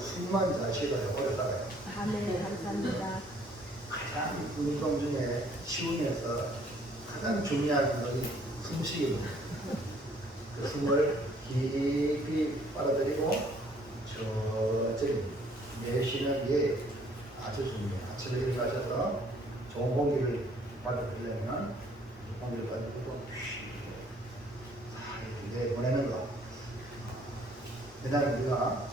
수많은 자식을 오래 살아요. 네, 감사합니다. 가장 운동 중에 쉬우면서 가장 중요한 것이 숨쉬기입니다. 그 숨을 깊이 빨아들이고 천천히 내쉬는 게 아주 중요해요. 아침에 일어나셔서 좋은 공기를 받아들이려면 공기를 받아들이고 이렇게 보내는 거. 왜냐하면 우리가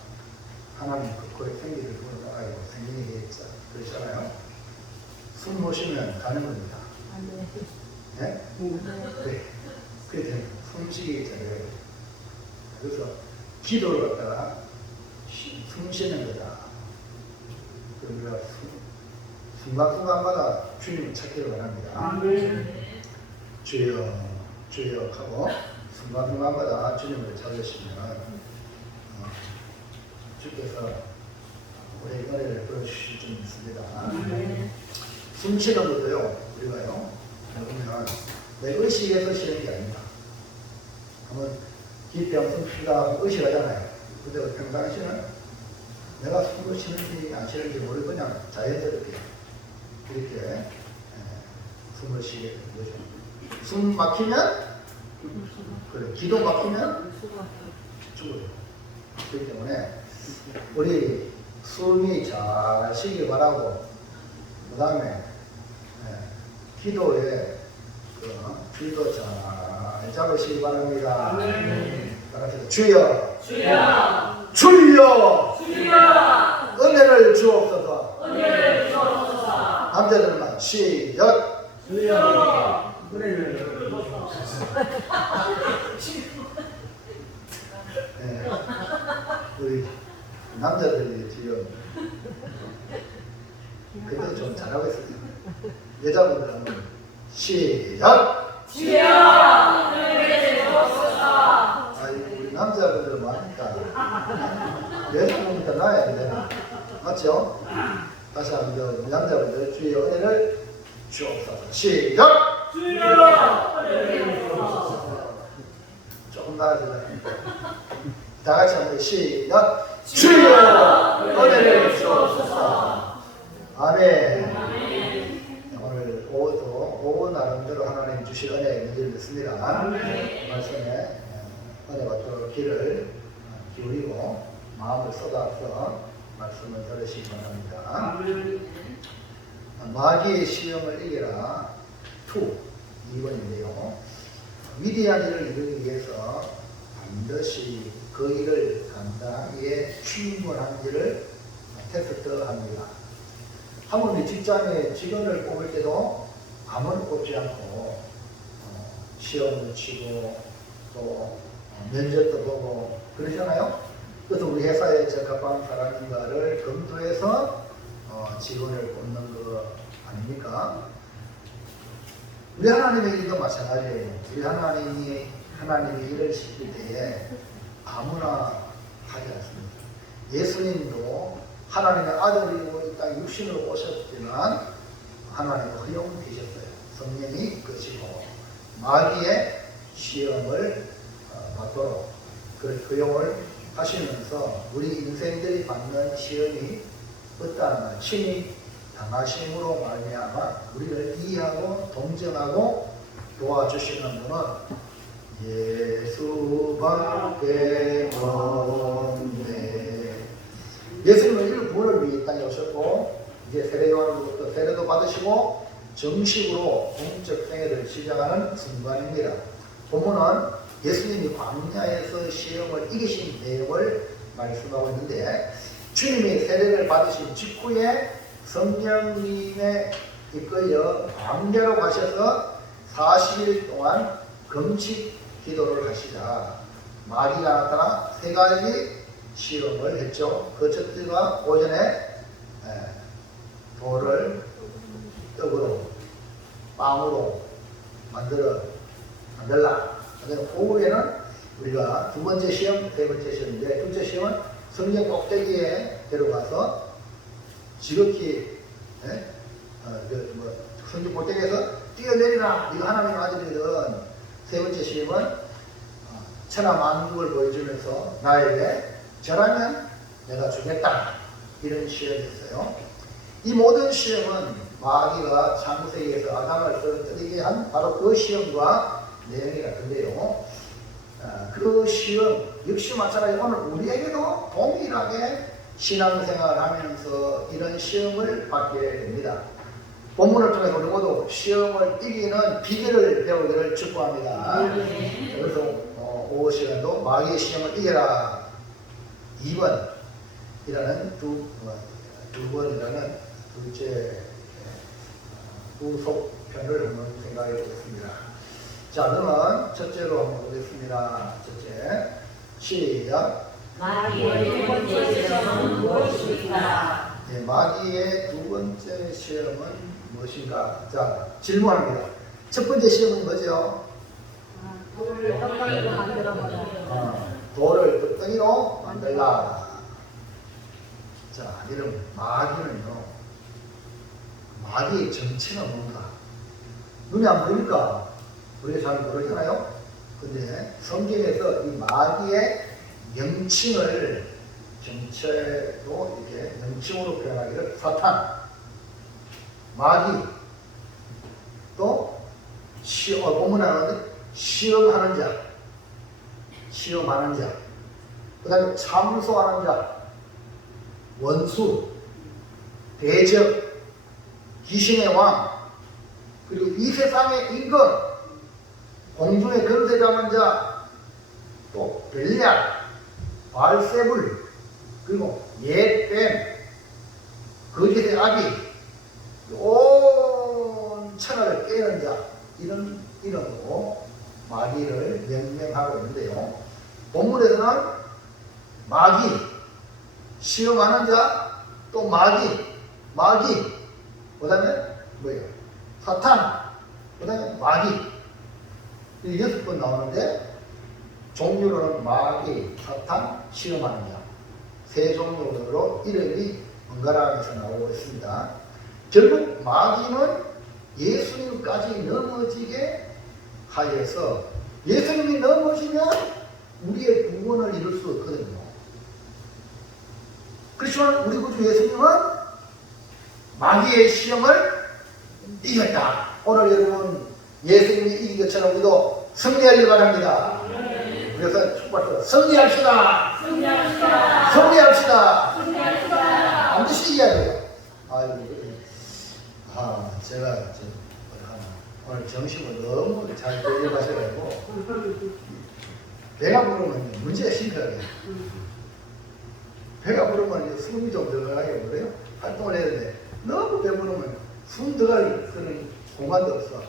하나님 그 코에 생기를 불어나가고 생기는 게 있죠. 그렇잖아요. 숨 모시면 가는 겁니다. 네? 그래. 그래. 숨쉬기 잘해요. 그래서 기도를 갖다가 숨 쉬는 거다. 우리가 순간순간마다 주님을 찾기를 원합니다. 주여, 주여 하고 순간순간마다 주님을 찾으시면 주께서 우리의 은혜를 보여주실 줄 믿습니다. 숨 쉬는 것도요, 우리가요, 보면 내 의식에서 쉬는 게 아닙니다. 한번 깊이 숨 쉬다 의식하잖아요. 근데 평상시는 내가 숨을 쉬는지 안 쉬는지 모르고 그냥 자연스럽게 이렇게 숨을 쉬게 되는 거죠. 숨 막히면, 그래, 기도 막히면 죽어요. 그렇기 때문에 우리 숨이 잘 쉬길 바라고, 그 다음에 기도에 귀도 잘 잡으시기 바랍니다. 따라서 주여, 주여, 주여, 주여, 은혜를 주옵소서. 은혜를 주옵소서. 남자들만 시작. 주여, 은혜를 네. 우리 남자들이 지금 그래도 좀 잘하고 있어요. 여자분들 한번 시작. 주여, 은혜를 주옵소서. 아, 우리 남자분들 많으니까 여자분부터 나야 되나? 맞죠? 다시 한번 우리 남자분들 주여 은혜를 주옵소서. 시작. 주여, 은혜를 주옵소서. 조금 나아지다. 다 같이 한번 시작. 주여 은혜를 주옵소서. 아멘. 오늘 오후 나름대로 하나님 주실 은혜의 은혜를 믿습니다. 말씀에 은혜 받도록 귀를 기울이고 마음을 쏟아서 말씀을 들으시기 바랍니다. 마귀의 시험을 이겨라 2번인데요. 위대한 일을 이루기 위해서 반드시 그 일을 감당하기에 충분한지를 테스트합니다. 하물며 직장에 직원을 뽑을 때도 아무나 뽑지 않고 시험을 치고 또 면접도 보고 그러잖아요. 그래서 우리 회사에 적합한 사람인가를 검토해서 직원을 뽑는 거 아닙니까? 우리 하나님의 일도 마찬가지예요. 우리 하나님이 일을 시킬 때에 아무나 하지 않습니다. 예수님도 하나님의 아들이고 이 땅에 육신으로 오셨지만 하나님은 허용되셨어요. 성령이 거시고 마귀의 시험을 받도록 그 허용을 하시면서 우리 인생들이 받는 시험이 어떠한 친히 당하심으로 말미암아 우리를 이해하고 동정하고 도와주시는 분은 예수밖에 없네. 예수님은 이 구원을 위해 땅에 오셨고 이제 세례요한으로부터 세례도 받으시고 정식으로 공적 생애를 시작하는 순간입니다. 본문은 예수님이 광야에서 시험을 이기신 내용을 말씀하고 있는데 주님이 세례를 받으신 직후에 성령님에 이끌려 광야로 가셔서 40일 동안 금식 기도를 하시자 마귀가 나타나 3가지 시험을 했죠. 그 첫째가 오전에 돌을 떡으로 빵으로 만들라. 오후에는 우리가 2번째 시험, 3번째 시험인데 둘째 시험은 성전 꼭대기에 데려가서 지극히 성전 꼭대기에서 뛰어내리라. 네가 하나님의 아들이든. 3번째 시험은 천하만국을 보여주면서 나에게 절하면 내가 주겠다. 이런 시험이었어요. 이 모든 시험은 마귀가 창세기에서 아담을 쓰러뜨리게 한 바로 그 시험과 내용이 같은데요. 그 시험 역시 마찬가지로 오늘 우리에게도 동일하게 신앙생활을 하면서 이런 시험을 받게 됩니다. 본문을 통해 우리 모두 시험을 이기는 비결을 배우기를 축복합니다. 그래서 오후 시간도 마귀의 시험을 이겨라 2번이라는 두 번이라는 둘째 후속편을 한번 생각해 보겠습니다. 자, 그러면 첫째로 한번 보겠습니다. 첫째, 시작. 마귀의 두 번째 시험은 무엇입니까? 네, 마귀의 두 번째 시험은 무엇인가? 자, 질문합니다. 첫 번째 시험은 뭐죠? 돌을 떡덩이로 만들어버려. 돌을 떡덩이로 만들라. 자, 여러분, 마귀는요, 마귀의 정체는 뭔가? 눈에 안 보이니까 우리가 잘 모르잖아요? 근데 성경에서 이 마귀의 명칭을 정체로 이렇게 명칭으로 표현하기를 사탄, 마귀, 또 본문에 나오는데 시험하는 자, 시험하는 자, 그 다음에 참소하는 자, 원수, 대적, 귀신의 왕, 그리고 이 세상의 임금, 공중의 권세 잡는 자, 또 벨리알, 발세불, 그리고 옛뱀, 거짓의 아비, 온 천하를 깨는 자, 이런 이름으로 마귀를 명명하고 있는데요. 본문에서는 마귀, 시험하는 자, 또 마귀, 그 다음에 뭐예요? 사탄, 그 다음에 마귀. 이 6번 나오는데 종류로는 마귀, 사탄, 시험하는 자. 세 종류로 이름이 번갈아가면서 나오고 있습니다. 결국 마귀는 예수님까지 넘어지게 하여서 예수님이 넘어지면 우리의 구원을 이룰 수 없거든요. 그렇지만 우리 구주 예수님은 마귀의 시험을 이겼다. 오늘 여러분 예수님이 이긴 것처럼 우리도 승리하길 바랍니다. 그래서 축복합시다. 승리합시다. 반드시 이겨야 돼요. 제가 오늘 점심을 너무 잘 대접하셔가지고 배가 부르면 문제가 심각해요. 배가 부르면 숨이 좀 들어가게 그래요. 활동을 해야 되는데 너무 배부르면 숨 들어갈 그런 공간도 없어.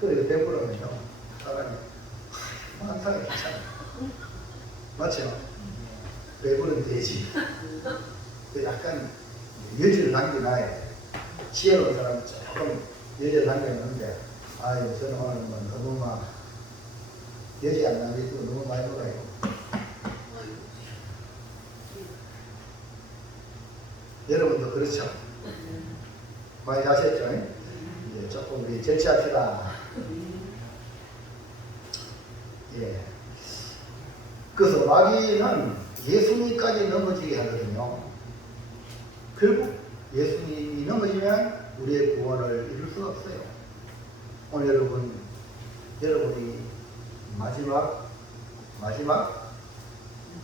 그래서 배부르면요 사람이 한상이 괜찮아. 맞죠? 배부른 돼지. 약간 여지를 남겨놔야 돼. 지혜로운 사람은 조금 여지를 남겨놓는데 저는 오늘 너무 막 여지 안 남기고 너무 많이 먹어요. 여러분도 그렇죠? 많이 하셨죠? 이제 조금 우리 절제합시다. 예. 그래서 마귀는 예수님까지 넘어지게 하거든요. 결국 예수님이 넘어지면 우리의 구원을 이룰 수 없어요. 오늘 여러분이 마지막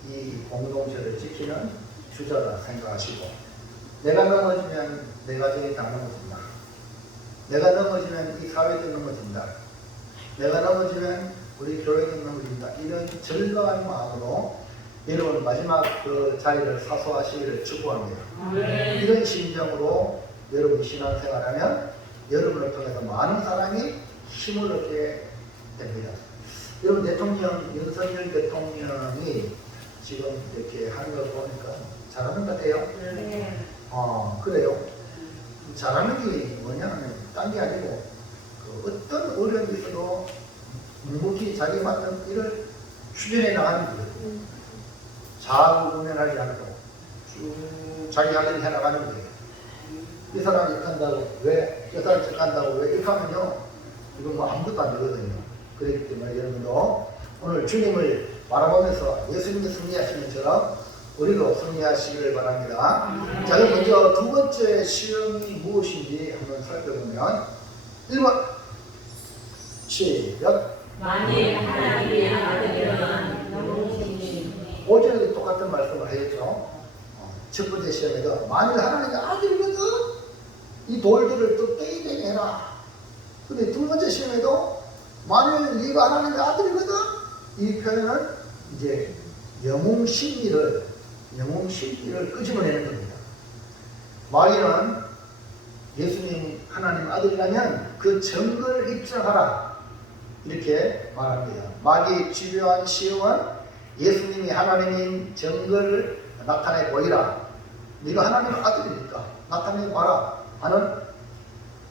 이 공동체를 지키는 주자라 생각하시고, 내가 넘어지면 내 가정이 다 넘어진다. 내가 넘어지면 이 사회도 넘어진다. 내가 넘어지면 우리 교회도 넘어진다. 이런 절박한 마음으로 여러분 마지막 그 자리를 사수하시기를 축복합니다. 이런 심정으로 여러분 신앙생활하면 여러분을 통해서 많은 사람이 힘을 얻게 됩니다. 여러분 윤석열 대통령이 지금 이렇게 하는 걸 보니까 잘하는 것 같아요. 네. 그래요. 잘하는 게 뭐냐면 딴 게 아니고 어떤 어려움이 있어도 묵묵히 자기 맡은 일을 추진해 나가는 거예요. 자구분연하지 않고 쭉 자기 할 일을 해나가는 거예요. 이 사람이 이렇게 한다고 왜, 저 사람이 저렇게 한다고 왜 이렇게 하면요, 이건 뭐 아무것도 안 되거든요. 그렇기 때문에 여러분도 오늘 주님을 바라보면서 예수님이 승리하신 것처럼 우리도 승리하시길 바랍니다. 자, 그럼 먼저 두 번째 시험이 무엇인지 한번 살펴보면 1번 시작. 만일 하나님의 아들이라면 영웅이니. 오전에도 똑같은 말씀을 하였죠. 첫 번째 시험에도 만일 하나님의 아들이거든 이 돌들을 또 떼이게 해라. 근데 두 번째 시험에도 만일 네가 하나님의 아들이거든 이 표현은 이제 영웅 신비를 끄집어내는 겁니다. 마귀는 예수님 하나님 아들이라면 그 증거를 입증하라 이렇게 말합니다. 마귀의 집요한 시험은 예수님이 하나님인 증거를 나타내 보이라. 네가 하나님 아들이니까 나타내 봐라 하는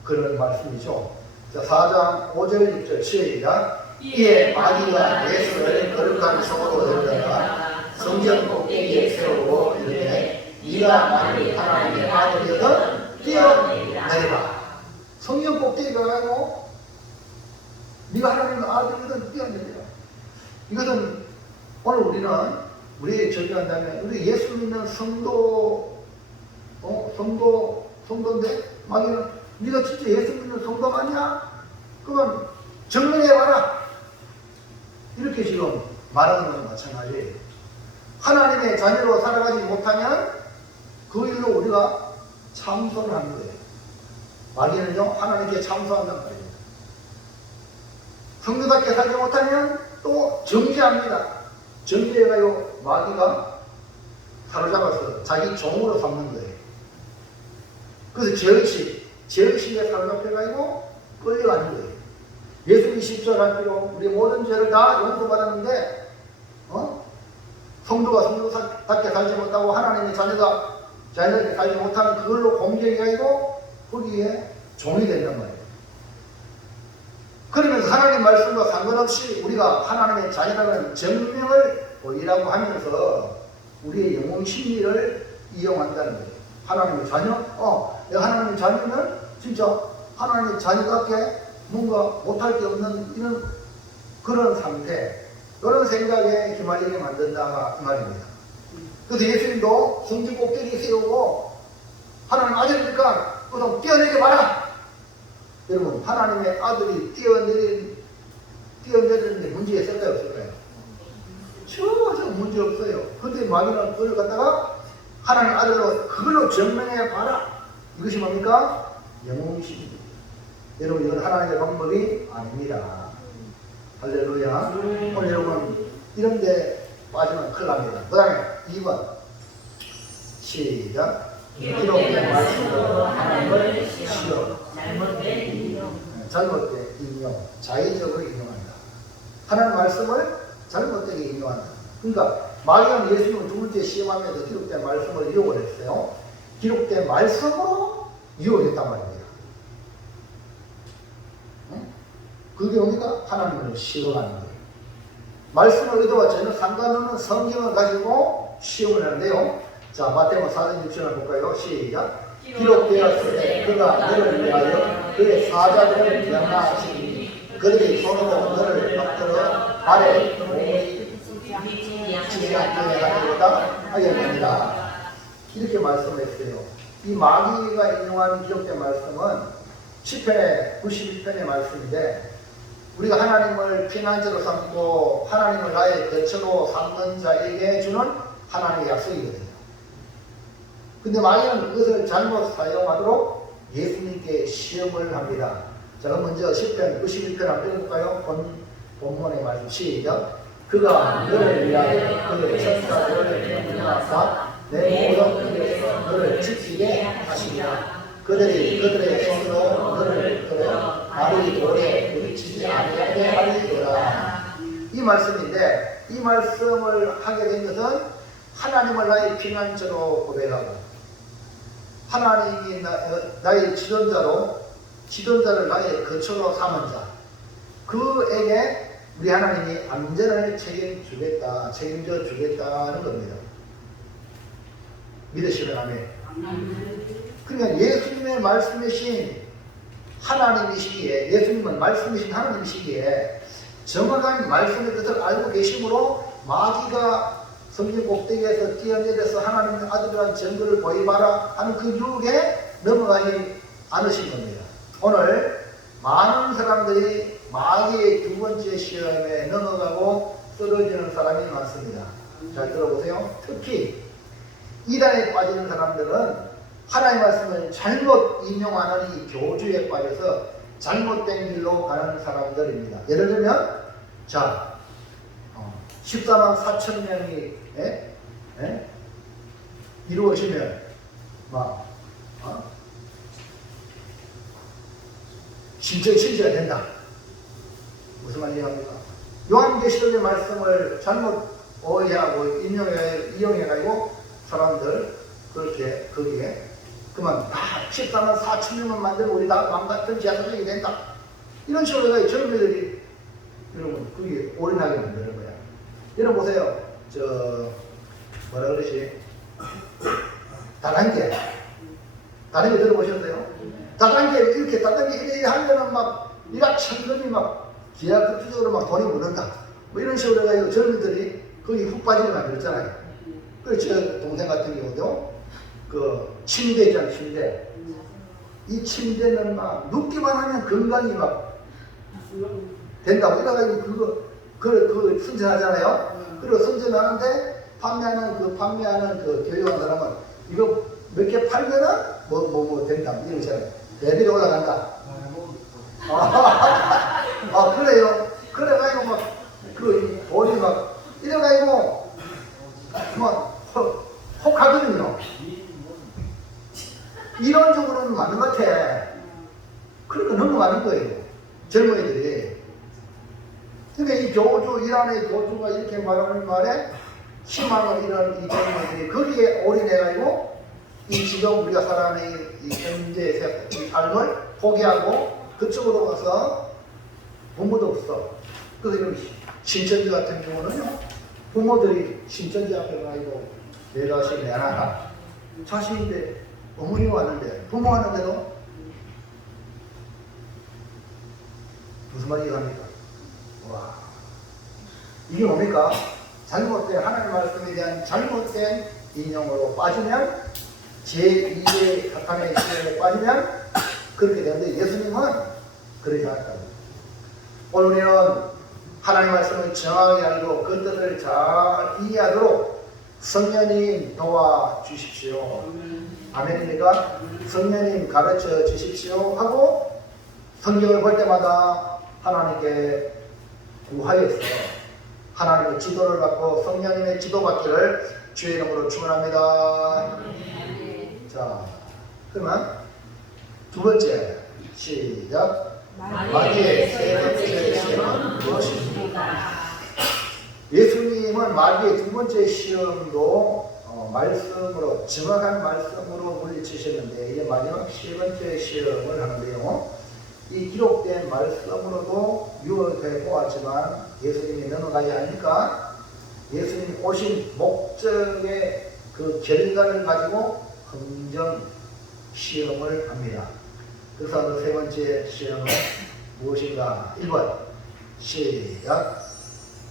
그런 말씀이죠. 자, 4장 5절 6절 시작. 이에 마귀가 예수를 거룩한 성으로 데려다가 성전 꼭대기에 세우고 이르되 네가 만일 하나님의 아들이거든 뛰어내리라. 성전 꼭대기에 가고 네가 하나님의 아들이거든 뛰어내리라. 이것은 오늘 우리에게 적용한다면 우리 예수 믿는 성도인데 마귀는 네가 진짜 예수 믿는 성도 아니야? 그러면 증명해봐라. 이렇게 지금 말하는 것은 마찬가지예요. 하나님의 자녀로 살아가지 못하면 그 일로 우리가 참소를 하는 거예요. 마귀는요 하나님께 참소한단 말이에요. 성도답게 살지 못하면 또 정죄합니다. 정죄가요 마귀가 사로잡아서 자기 종으로 삼는 거예요. 그래서 죄의식에 사로잡혀가지고 끌려가는 거예요. 예수님이 십자가를 할 필요 우리 모든 죄를 다 용서받았는데 성도가 성도답게 살지 못하고 하나님의 자녀가 자녀답게 살지 못하는 그걸로 공격해가지고 거기에 종이 된단 말이에요. 그러면서 하나님 말씀과 상관없이 우리가 하나님의 자녀라는 증명을 보이라고 하면서 우리의 영혼 심리를 이용한다는 거예요. 하나님의 자녀? 내가 하나님의 자녀는 진짜 하나님의 자녀답게 뭔가 못할 게 없는 이런 그런 상태, 그런 생각에 휘말리게 만든다 이 말입니다. 그래서 예수님도 성전 꼭대기 세우고 하나님 아들이니까 그럼 뛰어내게 봐라. 여러분 하나님의 아들이 뛰어내리는데 문제 있을까요 없을까요? 전혀 문제 없어요. 그런데 마귀는 그걸 갖다가 하나님 아들로 그걸로 증명해 봐라. 이것이 뭡니까? 영웅이십니다. 여러분 이건 하나님의 방법이 아닙니다. 할렐루야. 오늘 여러분 이런데 빠지면 큰일 납니다. 그 다음에 2번 시작. 기록된 말씀으로 하나님을 시험 잘못된 인용 자의적으로 인용한다. 하나님 말씀을 잘못되게 인용한다. 그러니까 마귀는 예수님을 두 번째 시험하면서 기록된 말씀을 이용을 했어요. 기록된 말씀으로 이용했단 말입니다. 그게 뭡니까? 하나님을 시험하는 거예요. 말씀의 의도와 전혀 상관없는 성경을 가지고 시험을 하는데요. 자, 마태복음 4장 6절을 볼까요? 시작. 기록되었을 때 그가 너를 위하여 그의 사자들을 명하시니 그들이 손으로 너를 받들어 발에 몸이 치지 않게 하리로다 하였느니라. 이렇게 말씀했어요. 이 마귀가 인용한 기록된 말씀은 10편의 91편의 말씀인데 우리가 하나님을 피난처로 삼고 하나님을 나의 거처로 삼는 자에게 주는 하나님의 약속이거든요. 근데 마귀는 그것을 잘못 사용하도록 예수님께 시험을 합니다. 자, 그럼 먼저 10편 91편 한번 읽어볼까요? 본문의 말씀 시작. 그가 너를 위하여 그의 천사들을 명하사 내 모든 길에서 너를 지키게 하시리라. 그들이 그들의 손으로 너를 끌어 발이 돌에 부딪히지 아니하게 하리로다. 이 말씀인데 이 말씀을 하게 된 것은 하나님을 나의 피난처로 고백하고 하나님이 나의 지존자를 나의 거처로 삼은 자 그에게 우리 하나님이 안전을 책임져 주겠다는 겁니다. 믿으시면 아멘. 그러니까 예수님의 말씀이신 하나님이시기에 예수님은 말씀이신 하나님이시기에 정확한 말씀의 뜻을 알고 계심으로 마귀가 성진 꼭대기에서 뛰어내려서 하나님의 아들이라는 증거를 보이봐라 하는 그 유혹에 넘어가지 않으신 겁니다. 오늘 많은 사람들이 마귀의 두 번째 시험에 넘어가고 쓰러지는 사람이 많습니다. 잘 들어보세요. 특히 이단에 빠지는 사람들은 하나님의 말씀을 잘못 인용하는 이 교주에 빠져서 잘못된 길로 가는 사람들입니다. 예를 들면 자 14만 4천 명이 이루어지면 막 신적 신지가 된다. 무슨 말인지 합니까? 요한계시록의 말씀을 잘못 오해하고 이용해가지고 사람들 그렇게 거기에 그만 14만 4천 명만 만들면 우리 다 왕같은 제사장이 된다. 이런 식으로 해서 젊은이들이 여러분 그게 올인하게 만드는 거야. 여러분 보세요. 뭐라 그러지? 다단계 들어보셨어요? 다단계 이렇게 다단계 이렇게 하면은 막 이가 천금이 막 기하급수적으로 막 돈이 묻는다. 뭐 이런 식으로 해가지고 젊은이들이 거기 훅 빠지게 만들었잖아요. 그래서 제 동생 같은 경우도 그 침대 있잖아요. 침대. 이 침대는 막 눕기만 하면 건강이 막 된다고 이래가지고 그거 선전하잖아요. 그리고 선전하는데 판매하는 그 교육한 사람은 이거 몇 개 팔면은 뭐 된다 이러잖아요. 레벨이 올라간다. 그래요. 그래가지고 막 그 돈이 막 이래가지고 막 혹하거든요. 이론적으로는 맞는 것 같아. 그러니까 넘어가는 거예요. 젊은이들이. 그러니까 이 교주, 이란의 교주가 이렇게 말하는 말에 희망을 잃은 이 젊은이들이 거기에 올인해가지고 이 지금 우리가 살아가는 이 현재 이 삶을 포기하고 그쪽으로 가서 부모도 없어. 그래서 이런 신천지 같은 경우는요, 부모들이 신천지 앞에 가지고 내 자식 내놔라. 자식인데 어머니 왔는데 부모 왔는데도 무슨 말인지 합니까? 와, 이게 뭡니까? 잘못된 하나님의 말씀에 대한 잘못된 인용으로 빠지면 제2의 사탄의 시험에 빠지면 그렇게 되는데 예수님은 그러지 않았다고. 오늘 우리는 하나님의 말씀을 정확하게 알고 그 뜻을 잘 이해하도록 성령님 도와주십시오. 아멘입니까? 성령님 가르쳐 주십시오 하고 성경을 볼 때마다 하나님께 구하여서 하나님의 지도를 받고 성령님의 지도받기를 주의 이름으로 축원합니다. 자, 그러면 두 번째 시작. 마귀의 세 번째 시험은 무엇입니까? 예수님은 마귀의 두 번째 시험도 말씀으로 정확한 말씀으로 물리치셨는데 이제 마지막 세 번째 시험을 하는데요. 이 기록된 말씀으로도 유언해 보았지만 예수님이 넘어가지 않으니까 예수님 오신 목적의 그 결과를 가지고 검정 시험을 합니다. 그래서 그 세 번째 시험은 무엇인가? 1번 시작.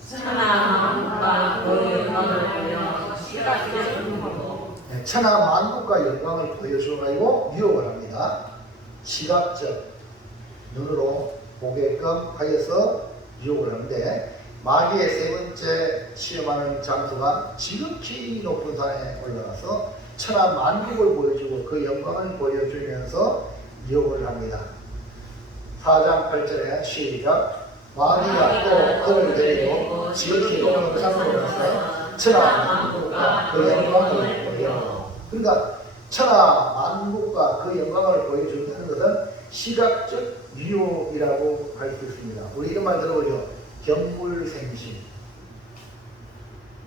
천하 만국과 그 영광을 보여 시각적으로 천하 만국과 영광을 보여주어가지고 유혹을 합니다. 시각적 눈으로 보게끔 하여서 유혹을 하는데 마귀의 세 번째 시험하는 장소가 지극히 높은 산에 올라가서 천하 만국을 보여주고 그 영광을 보여주면서 유혹을 합니다. 4장 8절에 시작. 마귀가 또 그를 데리고 지극히 높은 산으로 가서 천하 만국과 그 영광을 보여. 그러니까 천하 만국과 그 영광을 보여준다는 것은 시각적 유혹이라고 할 수 있습니다. 우리 이런 말 들어보죠. 경불생심.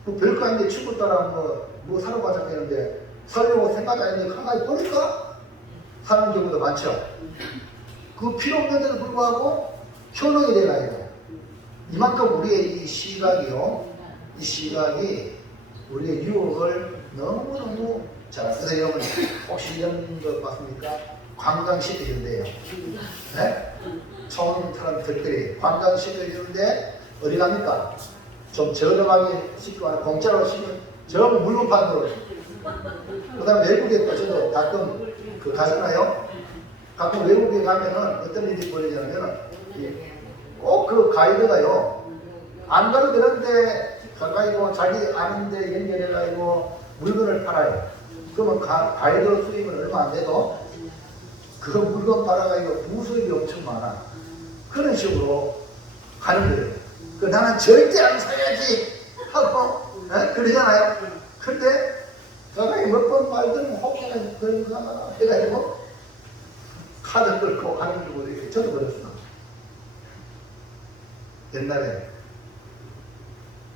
뭐 별거 아닌데 친구 따라 뭐 사러 가자고 했는데 살려고 생각 안 했는데 가만히 보니까 사는 경우도 많죠. 그 필요 없는데도 불구하고 효능이 되나요? 이만큼 우리의 이 시각이요. 이 시각이 우리의 유혹을 너무너무 잘 쓰세요. 혹시 이런 거 봤습니까? 관광시켜준대요. 네? 처음처럼 들들이 관광시켜주는데 어디 갑니까? 좀 저렴하게 시키거나 공짜로 전부 물건 판으로. 그 다음에 외국에 또 저도 가끔 가잖아요. 가끔 외국에 가면은 어떤 일이 벌어지냐면 꼭 그 가이드가요. 안 가도 되는데 가까이 자기 아는데 연결해가지고 물건을 팔아요. 그러면 가이드 수입은 얼마 안 돼도 그 물건 팔아가지고 부수입이 엄청 많아. 그런 식으로 하는 거예요. 나는 절대 안 사야지 하고 그러잖아요. 근데 가까이 몇 번 말들은 혹시나 그런 거 하나 해가지고 카드 끌고 가는 줄 모르겠어요. 저도 그랬어. 옛날에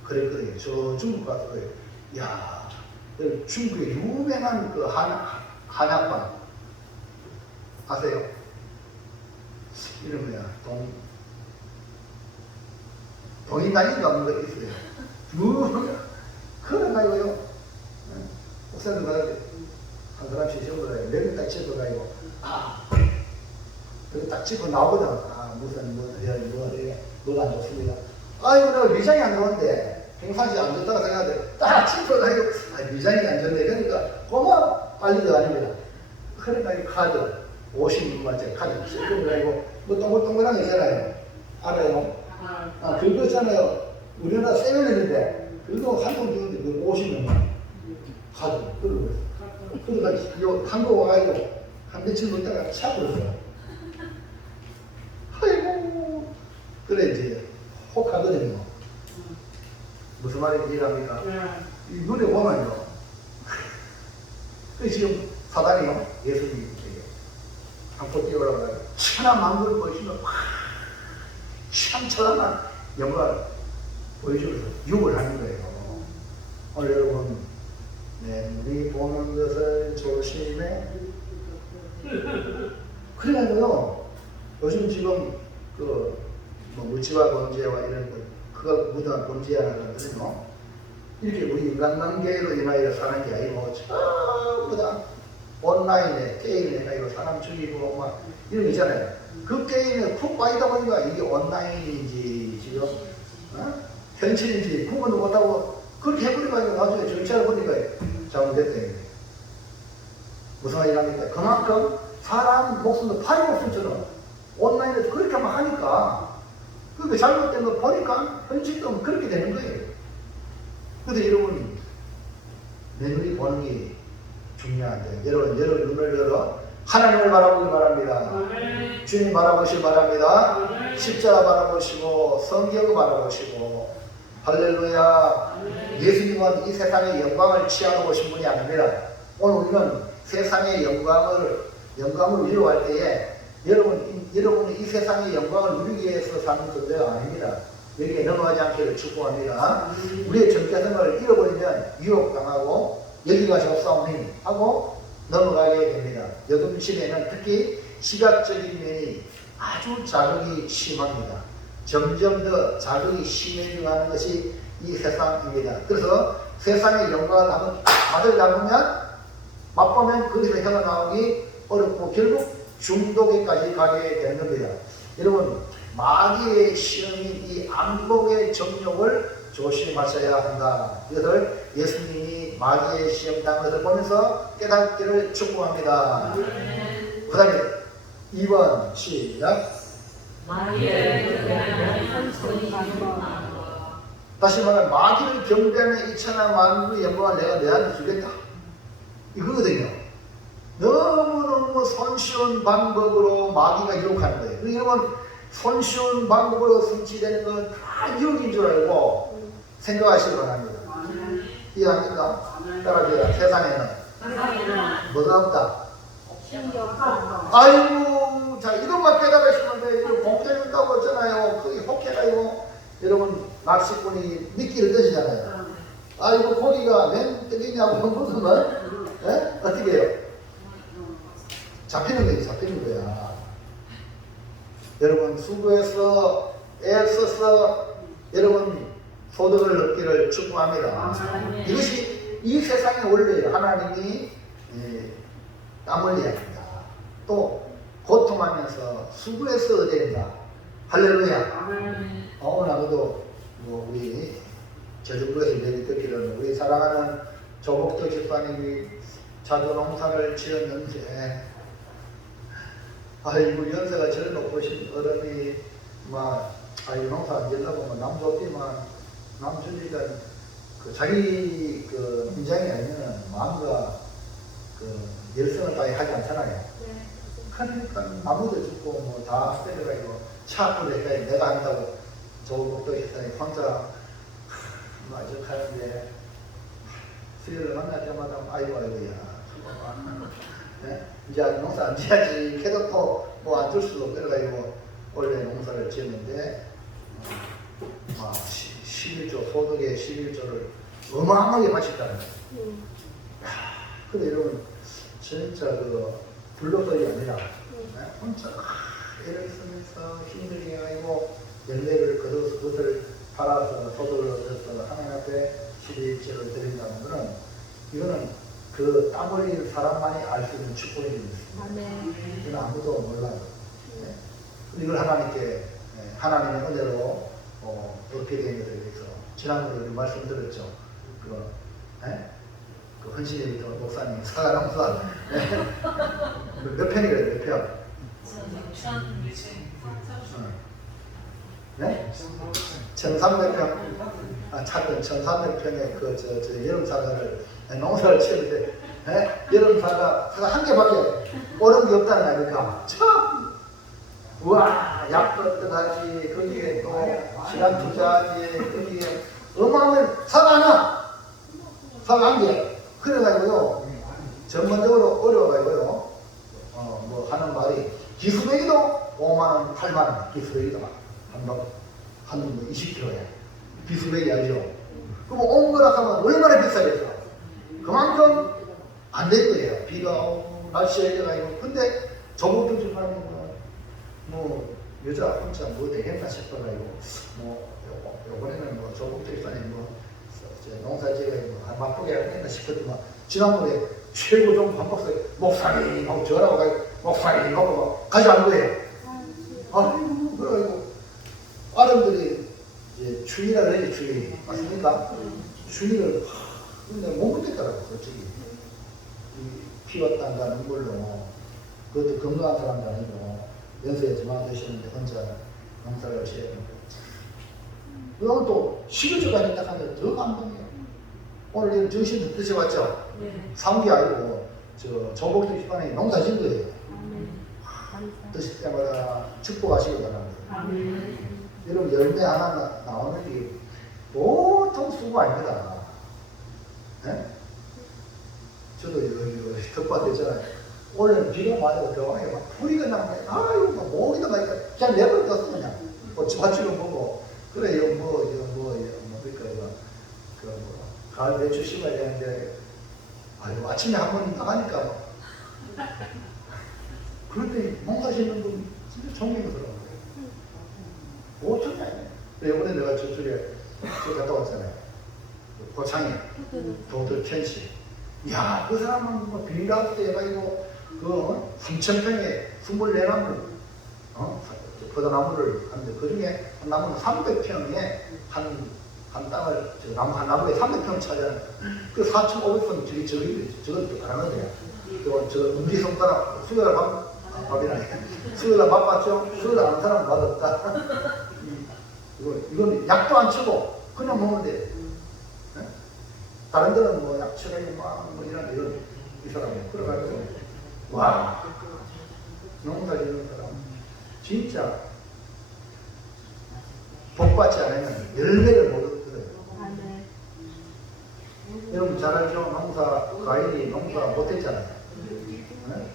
그랬거든요. 저 중국 가서 야, 중국의 유명한 그 한약방 아세요? 이름 뭐야? 동인당인가 하는 거 있어요. 유명한 그런가요? 옥상도 가는데 한 사람씩 적어가지고 내가 딱 적어가지고 그거 딱 찍고 나오거든. 뭐가 안 좋습니다. 아이고 내가 위장이 안 좋은데 평상시 안 좋다고 생각하는데 딱 찍어가지고 위장이 안 좋네. 그러니까 고마 빨리 들어가는 거야. 그러니까 이 카드 50만짜리 카드 찍어가지고 뭐 동글동글한 거 있잖아요. 알아요? 그거 있잖아요. 우리나라 세면인데 그거 한 통 주는데 그 50만 카드 그러고 그러니까 한국 와가지고 한 며칠 놀다가 차버렸어. 아이고 그래 이제 혹하거든요. 무슨 말인지 이해합니까? 이 눈에 보면요. 그 지금 사단이요. 예수님에게 한포 띄우라고 하고 천한 만물을 보시면 참천한 영광을 보여주면서 욕을 하는 거예요. 오늘 여러분 우리 보는 것을 조심해. 그래가지고요. 요즘 지금 무지와 범죄와 이런 것 그거 무단 범죄하는 것들은요. 이렇게 우리 인간관계로 인하여 사는 게 아니고 전부 다 온라인에 게임에 해가지고 사람 죽이고 막 이런 거 있잖아요. 그 게임에 푹 빠지다 보니까 이게 온라인인지 지금 현실인지 구분도 못하고 그렇게 해버리니까 나중에 정치를 보니까 잘못됐대. 무슨 말이랍니까? 그만큼 사람 목숨도 파리 목숨처럼 온라인에서 그렇게만 하니까 그게 잘못된 거 보니까 현실도 그렇게 되는 거예요. 그런데 여러분 내 눈이 보는 게 중요한데 여러분 눈을 열어 하나님을 바라보기 바랍니다. 주님 바라보시기 바랍니다. 십자가 바라보시고 성경을 바라보시고 할렐루야. 예수님은 이 세상의 영광을 취하고 오신 분이 아닙니다. 오늘 우리는 세상의 영광을 위로할 때에 여러분이 이 세상의 영광을 누리기 위해서 사는 존재가 아닙니다. 여기에 넘어가지 않기를 축복합니다. 우리의 정체성을 잃어버리면 유혹당하고 여기가 좋사오니 하고 넘어가게 됩니다. 요즘 시대에는 특히 시각적인 면이 아주 자극이 심합니다. 점점 더 자극이 심해져가는 것이 이 세상입니다. 그래서 세상의 영광을 한번 다들 잡으면 맛보면 거기서 헤어나오기 어렵고 결국 중독에까지 가게 되는 겁니다. 여러분 마귀의 시험인 이 안목의 정욕을 조심하셔야 한다. 이것을 예수님이 마귀의 시험 당한 것을 보면서 깨닫기를 축복합니다. 그 다음에 2번 시작. 다시 말하면 마귀를 경배하는 이 천하 만물의 영광을 내가 너한테 주겠다. 이거거든요. 너무너무 손쉬운 방법으로 마귀가 유혹하는 거예요. 여러분 손쉬운 방법으로 성취되는 건 다 유혹인 줄 알고 생각하시기 바랍니다. 이해합니까? 따라줘요. 세상에는 뭐가 없다. 아이고, 자 이것만 깨달으시면 돼. 이거 공짜준다고 했잖아요. 그게 혹해가지고 여러분 낚시꾼이 미끼를 던지잖아요. 아이고 고기가 맨 뜨기냐고 물으면 어떻게 해요? 잡히는 거야. 여러분 수고해서 애써서 여러분 소득을 얻기를 축복합니다. 이것이 이 세상의 원리예요. 하나님이 땀 흘려야 한다. 또 고통하면서 수고해서 얻어야 한다. 할렐루야. 오늘 아무도 우리 제주도에서 내리 듣기로는 우리 사랑하는 조복도 집사님이 자두 농사를 지었는데 아이고 연세가 제일 높으신 어른이 막 아이고 농사 안 지려고 뭐 남 줬지만 남 주니까 그 자기 그 인장이 아니면 마음과 그 열성을 다해 하지 않잖아요. 그러니까 나무도 죽고 뭐 다 때려가지고 차프로 해가지고 내가 한다고 조복도 집사님 혼자 마주하는데 수요일을 만날 때마다 아이고 아이고야 네? 이제 농사 안 지어야지 캐도 뭐 안 줄 수도 없고 그래가지고 원래 농사를 지었는데 11조 소득의 11조를 어마어마하게 마셨다는 거예요. 근데 여러분 진짜 그 불러서이 아니라 네? 혼자 애를 쓰면서 힘들게 해가지고 열매를 거둬서 그것을 팔아서 소득을 얻어서 하나님 앞에 11조를 드린다는 거는 이거는 그 땀 흘리는 사람만이 알 수 있는 축복의 일입니다. 이건 아무도 몰라요. 네. 이걸 하나님께 하나님의 은혜로 얻게 된 것에 대해서 지난번에 우리 말씀드렸죠. 그 헌신일터 목사님 사과농사 몇 평이래요? 몇 평? 네? 1300평? 찾은 1300평의 그 여름 사과를 농사를 치는데 여름 사과 한 개밖에 오른 게 없다는 거 아닙니까? 참! 우와 약도 들어가지 거기에 또 시간 투자하지 거기에 어마어마한 사과 한 개. 그래가지고요 전문적으로 어려워가지고요 뭐 하는 말이 기수배기도 5만원 8만원 기수배기도 한 20kg에 기수배기 알죠? 그럼 온 거라 하면 얼마나 비싸겠어? 그만큼 안 될 거예요. 비가 오고 날씨가 이래가지고. 근데 조복도 집하는 뭐 여자 혼자 뭐 되겠나 싶어가지고 요번에는 뭐 조복도 집사님 농사지에 뭐 맛보게 하겠나 싶었지만 지난번에 최고종 반복서 목사님 하고 전화가 가지고 목사님 하고 가지 않은 거예요. 그래가지고 아름들이 이제 추위라 그러지 추위 맞습니까? 추위를 근데 못 먹겠더라고 솔직히 피와 땀과 눈물로 그것도 건강한 사람도 아니고 연세에 저만드시는데 혼자 농사를 지어야 되는 이건 또 11조까지 딱 하면 더 감동이에요. 오늘 정신 드셔봤죠? 사온 게 아니고 조복도 집안에 농사 지은 거예요. 드실 때마다 축복하시기 바랍니다. 여러분 열매 하나 나오는 게 보통 수고 아닙니다. 네? 저도 여기 텃밭에 오늘 비가 와요. 병원에 막 풀이가 나네. 아이고 막 모기도 막 그냥 내버렸어 그냥. 밭주로 보고 그래 가을 배추 심어야 되는데 아유 아침에 한 번 나가니까 그럴 때 농사 짓는 분 진짜 존경스러워요. 보통이 아니에요. 이번에 내가 저쪽에 갔다 왔잖아요. 고창에 도들 켄시. 이야 그 사람은 뭐 빌라우스 해가지고 그 3,000평에 24나무 포도나무를 하는데 그 중에 한 나무는 300평에 한 땅을 한 나무에 300평 차지하는 그 4,500평 저걸 안 하는데요. 저 엄지손가락 수요일 밥이라니 수요일 밥 봤죠? 수요일 안 하는 사람은 맛없다. 이건 약도 안 치고 그냥 먹으면 돼. 네? 다른 데는 뭐 약 치고 뭐 이런 이 사람이 그래가지고 와 농사 짓는 사람 진짜 복받지 않으면 열매를 못 얻거든요. 여러분 잘 알죠? 농사 과일이 농사 못했잖아요. 네?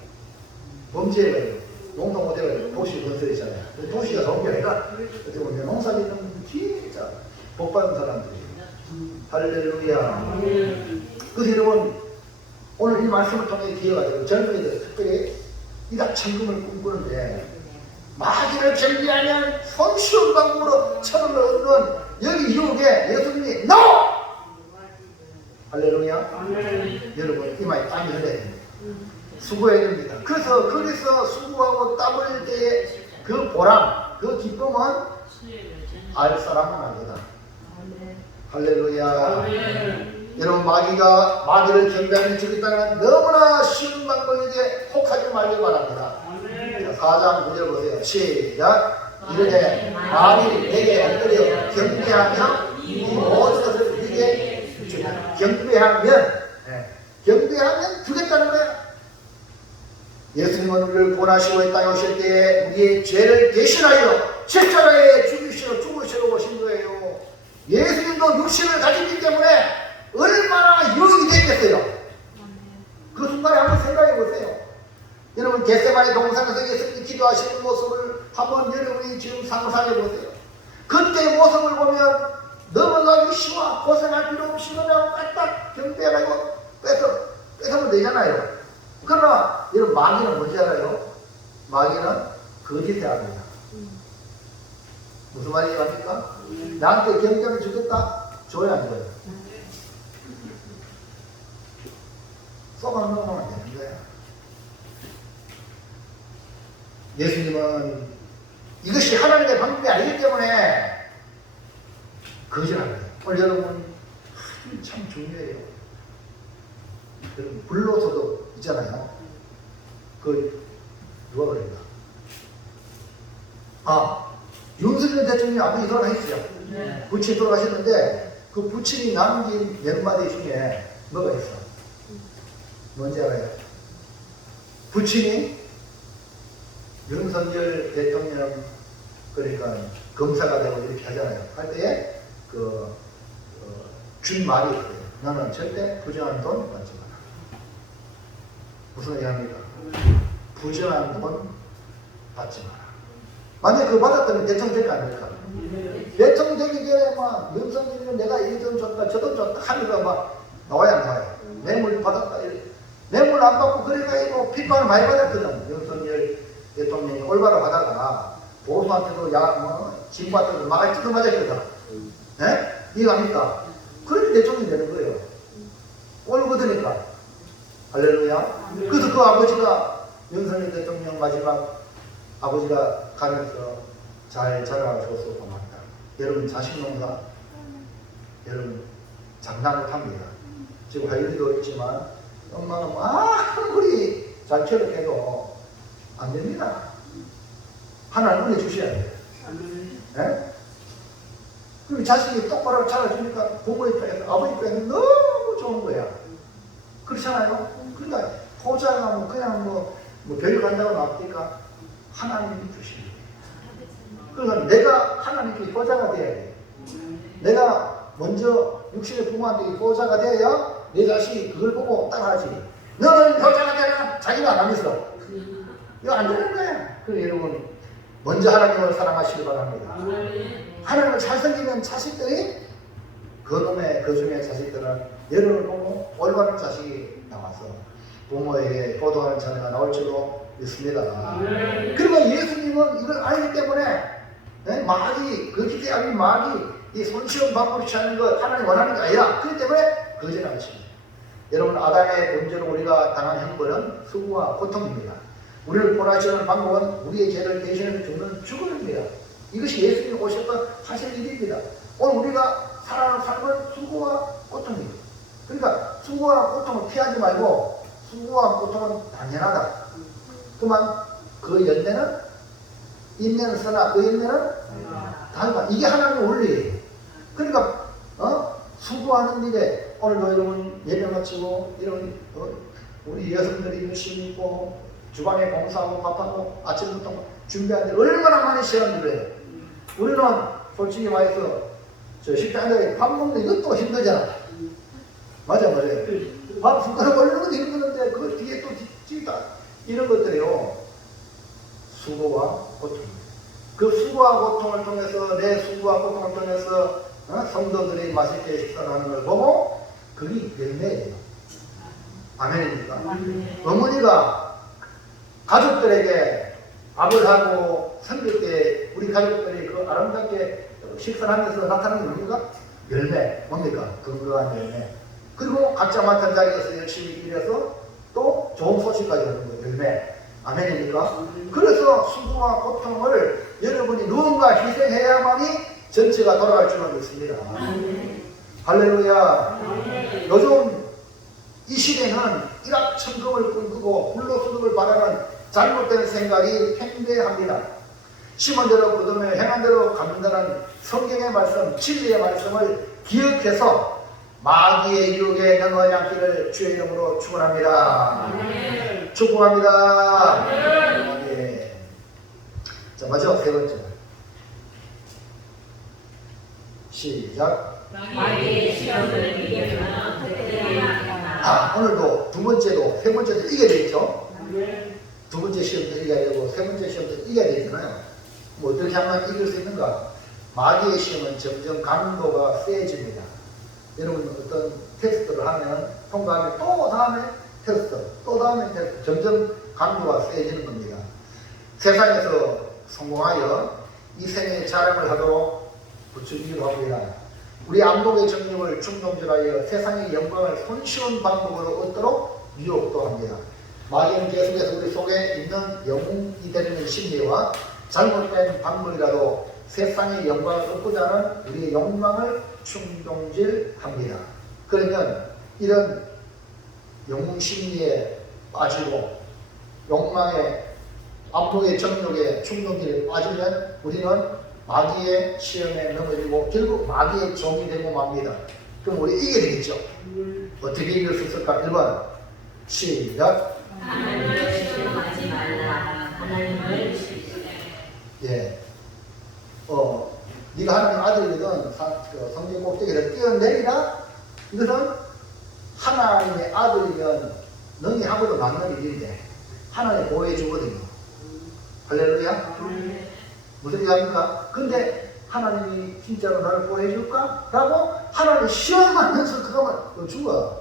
범죄가 농사 못해가지고 도시 건설이잖아요. 도시가 좋은 게 아니라 어떻게 보면 농사 짓는 분들 진짜 복받은 사람들이에요. 할렐루야. 그래서 여러분 오늘 이 말씀을 통해 기억하세요. 젊은이들 특별히 이다 천금을 꿈꾸는데 마귀를 정리하면 손쉬운 방법으로 천을 얻는 여기 유혹에 예수님이 NO! 할렐루야. 여러분 이마에 땀이 흘러야 됩니다. 수고해야 됩니다. 그래서 거기서 수고하고 땀 흘릴 때의 그 보람, 그 기쁨은 알 사람은 알거다. 할렐루야. 여러분 마귀를 경배하면 죽겠다는 너무나 쉬운 방법인데 혹하지 말기 바랍니다. 4장 9절 보세요. 시작. 이르되 만일 내게 엎드려 경배하며 이 모든 것을 네게 주냐. 경배하면 주겠다는 거야. 예수님은 우리를 구원하시고 이 땅에 오실 때에 우리의 죄를 대신하여 십자가에 죽으시러 오신 거예요. 예수님도 육신을 가졌기 때문에 얼마나 유익이 되겠어요. 그 순간에 한번 생각해 보세요. 여러분 겟세마네 동산에서 예수님이 기도하시는 모습을 한번 여러분이 지금 상상해 보세요. 그때의 모습을 보면 넘어가기 쉬워. 고생할 필요 없이 그냥 딱딱 경배하고 뺏으면 되잖아요. 그러나 여러분 마귀는 뭔지 알아요? 마귀는 거짓에 합니다. 무슨 말이 합니까? 나한테 경배를 주겠다? 줘야 안 줘요? 쏘아 넣으면 되는 거야. 예수님은 이것이 하나님의 방법이 아니기 때문에 거짓합니다. 오늘 여러분 참 중요해요. 여러분 불로소도 있잖아요. 누가 그랬나? 윤석열 대통령이 아버지 돌아가셨죠. 부친 돌아가셨는데 그 부친이 남긴 몇 마디 중에 뭐가 있어? 뭔지 알아요? 부친이 윤석열 대통령 그러니까 검사가 되고 이렇게 하잖아요. 할 때에 준 말이 있어요. 너는 절대 부정한 돈 받지 마라. 무슨 얘기합니까? 부정한 돈 받지 마라. 만약에 그거 받았다면 대통령 될까 안 될까? 대통령 되기 전에 막 윤석열이는 내가 이 돈 줬다 저 돈 줬다 하니까 막 나와야 안 나와요. 뇌물 받았다. 뇌물 안 받고 그래가지고 핍박을 많이 받았거든. 윤석열 대통령이 올바로 하다가 보수한테도 진보한테도 막을 뜯어 맞았거든. 이해갑니까? 그렇게 대통령이 되는 거예요. 올거드니까. 할렐루야. 그래서 그 아버지가 윤석열 대통령 마지막 아버지가 가면서 잘 자라줘서 고맙다. 여러분 자식 농사 여러분 장난을 합니다. 지금 할 일도 있지만 엄마는 아무리 잘 체력해도 안 됩니다. 하나님 은혜 주셔야 돼요. 네? 그리고 자식이 똑바로 자라주니까 부모 입장에서 아버지 입장에서 너무 좋은 거야. 그렇잖아요. 그러니까 포자가 그냥 별거 간다고 납니까? 하나님이 주시는 거예요. 그러니까 내가 하나님께 포자가 돼야 돼. 내가 먼저 육신의 부모한테 포자가 돼야 내 자식이 그걸 보고 따라하지. 너는 포자가 되면 자기가 안 하면서 이거 안 되는 거야. 그래서 여러분 먼저 하나님을 사랑하시기 바랍니다. 하나님을 잘 섬기면 자식들이 그놈의 그 중에 자식들은 여러분을 보고 올바른 자식이 나와서 부모에게 도덕하는 자녀가 나올 줄로 믿습니다. 그러면 예수님은 이걸 알기 때문에 마귀, 그 기대 아닌 마귀, 이 손쉬운 방법을 취하는 것 하나님 원하는 게 아니라 그렇기 때문에 거짓을 하십니다. 여러분 아담의 본전으로 우리가 당한 형벌은 수고와 고통입니다. 우리를 구원하시는 방법은 우리의 죄를 대신해 주는 죽음입니다. 이것이 예수님이 오셨던 사실 일입니다. 오늘 우리가 살아가는 삶은 수고와 고통입니다. 그러니까 수고와 고통을 피하지 말고 수고와 고통은 당연하다. 그만 그 연대는 인내는 선하 그 연대는 당연하다. 이게 하나님의 원리예요. 그러니까 수고하는 일에 오늘도 여러분 예배 마치고 이런 우리 여성들이 열심히 있고 주방에 공사하고 밥하고 아침부터 준비하는데 얼마나 많은 시간을 해요. 우리는 솔직히 말해서 저 식당에 밥 먹는 이것도 힘들잖아. 맞아. 밥 숟가락 올리는 것도 힘드는데 그 뒤에 또 뒤다 이런 것들이요. 수고와 고통입니다. 그 수고와 고통을 통해서 내 수고와 고통을 통해서 성도들이 맛있게 식사하는 걸 보고 그게 열매예요. 아멘입니까? 어머니가 가족들에게 밥을 하고 섬길 때 우리 가족들이 그 아름답게 식사를 하면서 나타나는 뭡니까? 열매. 뭡니까? 건강한 열매. 그리고 각자 맡은 자리에서 열심히 일해서 또 좋은 소식까지 오는 거예요. 열매. 아멘입니까? 그래서 수고와 고통을 여러분이 누군가 희생해야만이 전체가 돌아갈 줄은 믿습니다. 할렐루야. 요즘 이 시대는 일확천금을 꿈꾸고 불로소득을 바라는 잘못된 생각이 팽배합니다. 심은 대로 거두며 행한 대로 갚는다는 성경의 말씀, 진리의 말씀을 기억해서 마귀의 유혹에 넘어가지 않기를 주의 이름으로 축원합니다. 축복합니다. 네. 자, 마지막 세 번째. 시작. 마귀의 시험을 이기면 그때야. 오늘도 두 번째도 세 번째도 이겨야 되겠죠? 두 번째 시험도 이겨야 되고 세 번째 시험도 이겨야 되잖아요. 뭐 어떻게 하면 이길 수 있는가? 마귀의 시험은 점점 강도가 세집니다. 여러분 어떤 테스트를 하면 통과하면 또 다음에 테스트, 또 다음에 테스트, 점점 강도가 세지는 겁니다. 세상에서 성공하여 이 생에 자랑을 하도록 부추기기도 합니다. 우리 안목의 정력을 충동질하여 세상의 영광을 손쉬운 방법으로 얻도록 유혹도 합니다. 마귀는 계속해서 우리 속에 있는 영웅이 되는 심리와 잘못된 방법이라도 세상의 영광을 얻고자 하는 우리의 욕망을 충동질합니다. 그러면 이런 영웅 심리에 빠지고 욕망에 안목의 정력에 충동질에 빠지면 우리는 마귀의 시험에 넘어지고 결국 마귀의 종이 되고 맙니다. 그럼 우리 이겨야 되겠죠? 어떻게 이길 수 있을까? 1번 시작. 하나님을 시험하지 말라. 하나님을 예. 네가 하나님 아들이든 성경 꼭대기를 뛰어내리라. 이것은 하나님의 아들이면 능히 하고도 맞는 일인데 하나님 보호해 주거든요. 할렐루야. 무슨 얘기합니까? 근데 하나님이 진짜로 나를 보호해 줄까? 라고 하나님 시험하면서 그러면 너 죽어.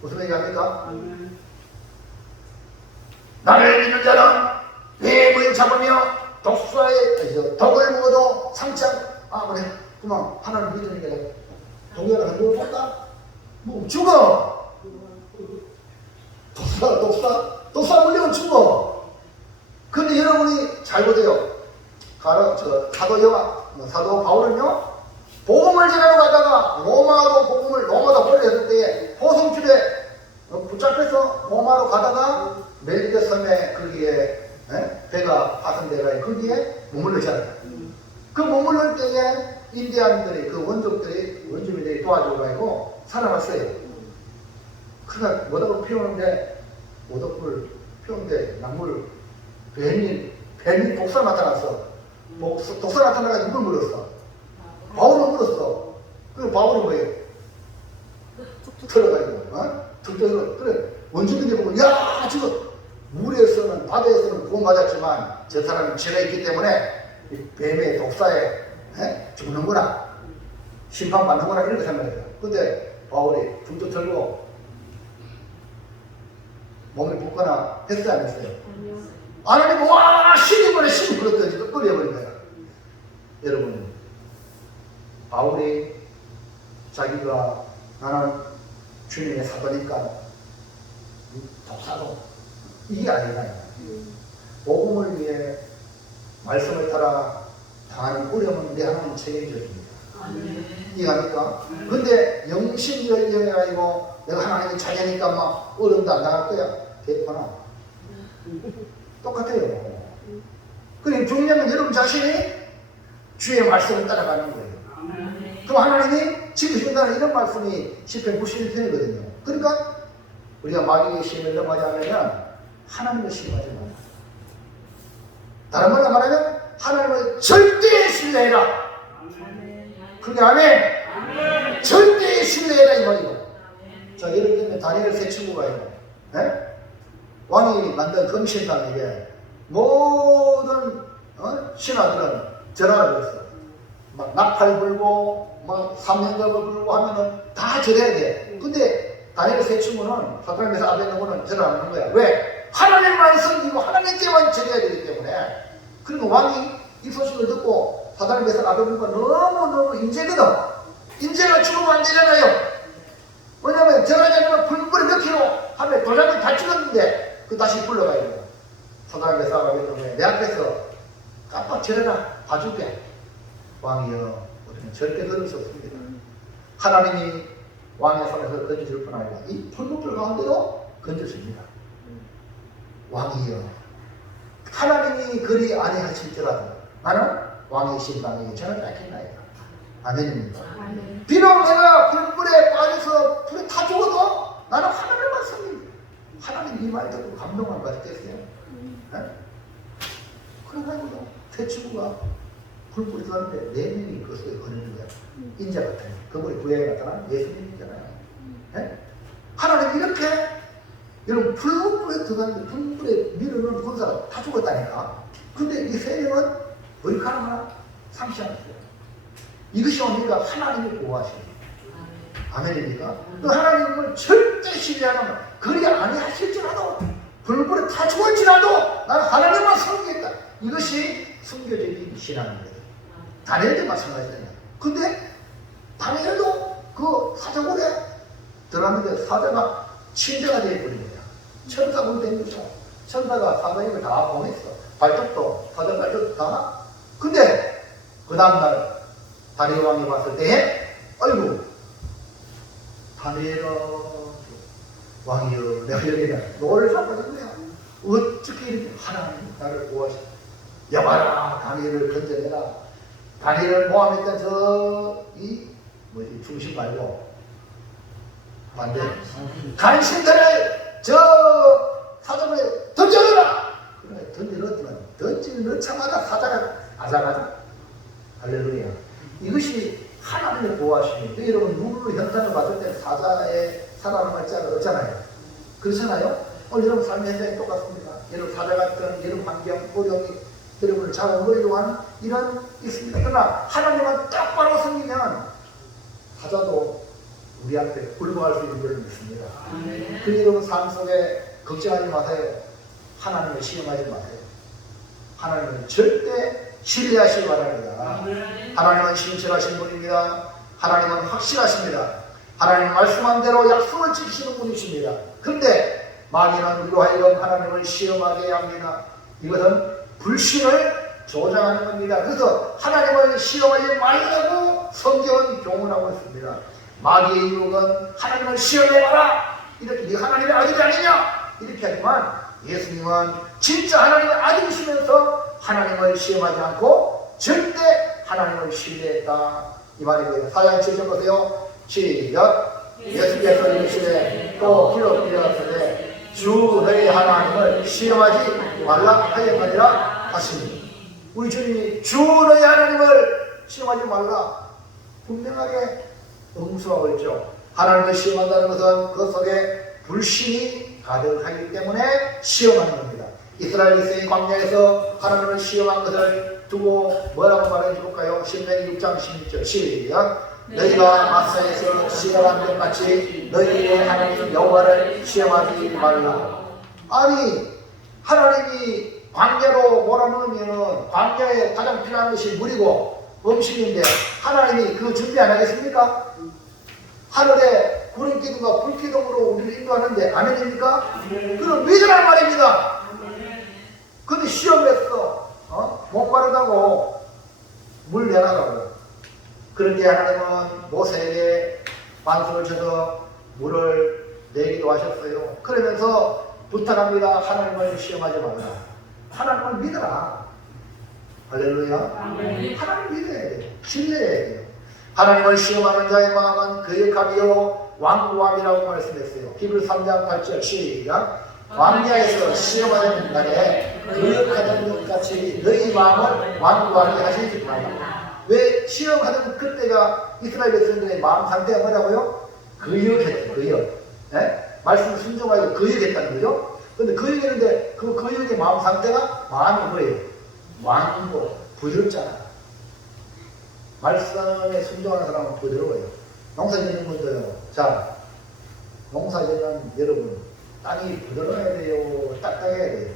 무슨 얘기합니까? 나를 믿는 자는 뱀을 잡으며 덕을 먹어도 상장. 그래 그만 하나님 믿으니까 동료를 한번 볼까? 뭐 죽어. 독사 물리면 죽어. 근데 여러분이 잘 보세요. 사도 바울은요 복음을 전하러 가다가 로마도 보냈을 때에 호성길에 붙잡혀서 로마로 가다가 멜리데 섬에 거기에 배가 파손되가 거기에 머물렀잖아요. 그 머물러 때에 인디안들이 그 원주민들이 도와줘가지고 살아났어요. 그러니까 모닥불 피우는데 나무를 뱀이 독사 나타났어. 독사 나타나가 이걸 물었어. 바울을 물었어. 그래서 바울이 뭐예요? 털어가지고 툭 떠서 그래 원주민들이 보고 야 지금 물에서는 바다에서는 구원받았지만 저 사람이 죄가 있기 때문에 이 뱀의 독사에 죽는구나, 심판받는구나 이렇게 생각했어요. 근데 바울이 툭툭 털고 몸을 붓거나 했어요 안 했어요? 안 하니까 와 신이 불었더니 꺼려버린 거야. 여러분 바울이 자기가 나는 주님의 사도니까 독사도 이게 아니라 복음을 위해 말씀을 따라 당하는 어려움은 내 하나님 책임져줍니다. 이해합니까? 근데 영신연령해가지고 내가 하나님의 자녀니까 막 어려움도 안 당할 거야. 됐구나. 똑같아요. 그럼 중요한 건 여러분 자신이 주의 말씀을 따라가는 거예요. 그럼 하나님이 지키신다는 이런 말씀이 시편 91편이거든요. 그러니까 우리가 마귀의 시험을 넘어가지 않으면 하나님을 신뢰하지 마라. 다른 말로 말하면 하나님을 절대 신뢰해라. 그게 아멘. 절대 신뢰해라 이 말이고. 자 예를 들면 다니엘 세 친구가 있고 왕이 만든 금신당에게 모든 신하들은 절하라고 했어. 막 나팔 불고 막 삼행각을 불고 하면은 다 절해야 돼. 근데 다니엘 세 친구는 사탄에서 아벤노고는 절 안 하는 거야. 왜? 하나님만 섬기고 하나님께만 절해야 되기 때문에. 그리고 왕이 이 소식을 듣고 사탄에서 아벤노고가 너무너무 인재거든. 인재가 죽으면 안 되잖아요. 왜냐면 절하지 않으면 불불이 몇 킬로 하면 도장을 다 찍었는데 그 다시 불러가야 돼요. 사탄에서 아벤노고에 내 앞에서 깜빡 절해라 봐줄게. 왕이여 우리는 절대 그럴 수 없습니다. 하나님이 왕의 손에서 건질 뿐 아니라 이 풀무불 가운데도 건져줍니다. 왕이여, 하나님이 그리 아니하실지라도 나는 왕의 신방에게 전을 닦겠나이다. 아멘입니다. 아멘. 비록 내가 불불에 빠져서 불에 타 죽어도 나는 하나님만 섬깁니다. 하나님 이 말 듣고 감동을 받겠어요? 그래가지고 태초가 불불이 들어가는데 4명이 그 속에 걸리는 거야. 인자 같은 그분이 구약에 나타난 예수님이잖아요. 하나님 이렇게 여러분 불불에 들어가는데 불불에 밀어넣은 군사가 다 죽었다니까. 근데 이 3명은 머리카락 하나 상치 않았어요. 이것이 뭡니까? 하나님이 보호하시는 아멘입니까? 또 하나님을 절대 신뢰하는 말, 그리 아니하실지라도 불불에 타 죽을지라도 나는 하나님만 섬기겠다. 이것이 순교적인 신앙입니다. 다니엘도 마찬가지잖아요. 근데 다니엘도 그 사자굴에 들어갔는데 사자가 침대가 되어버린 거야. 천사가 된 거죠. 천사가 사자에게 다 보냈어. 발톱도 사자 발톱도 다. 근데 그 다음날 다니엘 왕이 봤을 때 아이고 다니엘아 왕이여 내가 여기다 너를 잡아준 거야. 어떻게 이렇게 하나님 나를 보호하시 여봐라 다니엘을 건져내라. 다니엘을 모함했던 이 뭐지 중심 말고 반대 간신들을 저 사자굴에 던져넣어라. 그래 던져넣었지만 던져넣자마자 사자가 아작아작 할렐루야. 이것이 하나님의 보호하심이에요. 여러분 눈으로 현상을 봤을 때 사자의 살아남을 자가 없잖아요. 그렇잖아요. 여러분 삶의 현장이 똑같습니다. 여러분 사자 같은 여러분 환경 어려움이 여러분을 잡아먹으려고 하는 이런 있습니다. 그러나 하나님은 똑바로 섬기면 사자도 우리 앞에 굴복할 수 있는 걸 믿습니다. 그 여러분 삶 속에 걱정하지 마세요. 하나님을 시험하지 마세요. 하나님은 절대 신뢰하시기 바랍니다. 하나님은 신실하신 분입니다. 하나님은 확실하십니다. 하나님 말씀한 대로 약속을 지키시는 분이십니다. 그런데 마귀는 우리로 하여금 하나님을 시험하게 합니다. 이것은 불신을 조장하는 겁니다. 그래서 하나님을 시험하지 말라고 성경은 교훈하고 있습니다. 마귀의 유혹은 하나님을 시험해봐라. 이렇게 네가 하나님의 아들이 아니냐 이렇게 하지만 예수님은 진짜 하나님의 아들이시면서 하나님을 시험하지 않고 절대 하나님을 신뢰했다 이 말이고요. 사장 7절 보세요. 시작. 예수께서 이르시되 또 기록되었으되 주 너희 하나님을 시험하지 말라 하였느니라 하시니 우리 주님이 주 너희 하나님을 시험하지 말라 분명하게 응수하고 있죠. 하나님을 시험한다는 것은 그 속에 불신이 가득하기 때문에 시험하는 겁니다. 이스라엘 백성이 광야에서 하나님을 시험한 것을 두고 뭐라고 말해 줄까요? 신명기 6장 16절 시작. 너희가 마사에서 시험한 것 같이 너희의 하나님 여호와를 시험하지 말라. 아니 하나님이 광야로 몰아넣으면 광야에 가장 필요한 것이 물이고 음식인데 하나님이 그거 준비 안 하겠습니까? 하늘에 구름 기둥과 불 기둥으로 우리를 인도하는데 아멘입니까? 그건 믿으란 말입니다. 근데 시험했어. 목마르다고 물 내놔라고. 그런데 하나님은 모세에게 반수를 쳐서 물을 내기도 하셨어요. 그러면서 부탁합니다. 하나님을 시험하지 말라. 하나님을 믿어라. 할렐루야. 하나님 믿어야 돼요. 신뢰해야 돼요. 하나님을 시험하는 자의 마음은 거역함이요 완고함이라고 말씀했어요. 히브리 3장 8절 시작. 광야에서 시험하는 날에 거역하는 것 같이 너희 마음을 완고하게 하시지 말라. 왜 시험하는 그때가 이스라엘 백성들의 마음 상태가 뭐라고요? 거역했죠. 거역. 네? 말씀 순종하고 거역했다는 거죠. 그런데 거역했는데 그 거역의 마음 상태가 마음이 뭐예요? 완고 부드럽잖아. 말씀에 순종하는 사람은 부드러워요. 농사 짓는 분들요. 자, 농사 짓는 여러분, 땅이 부드러워야 돼요? 딱딱해야 돼요?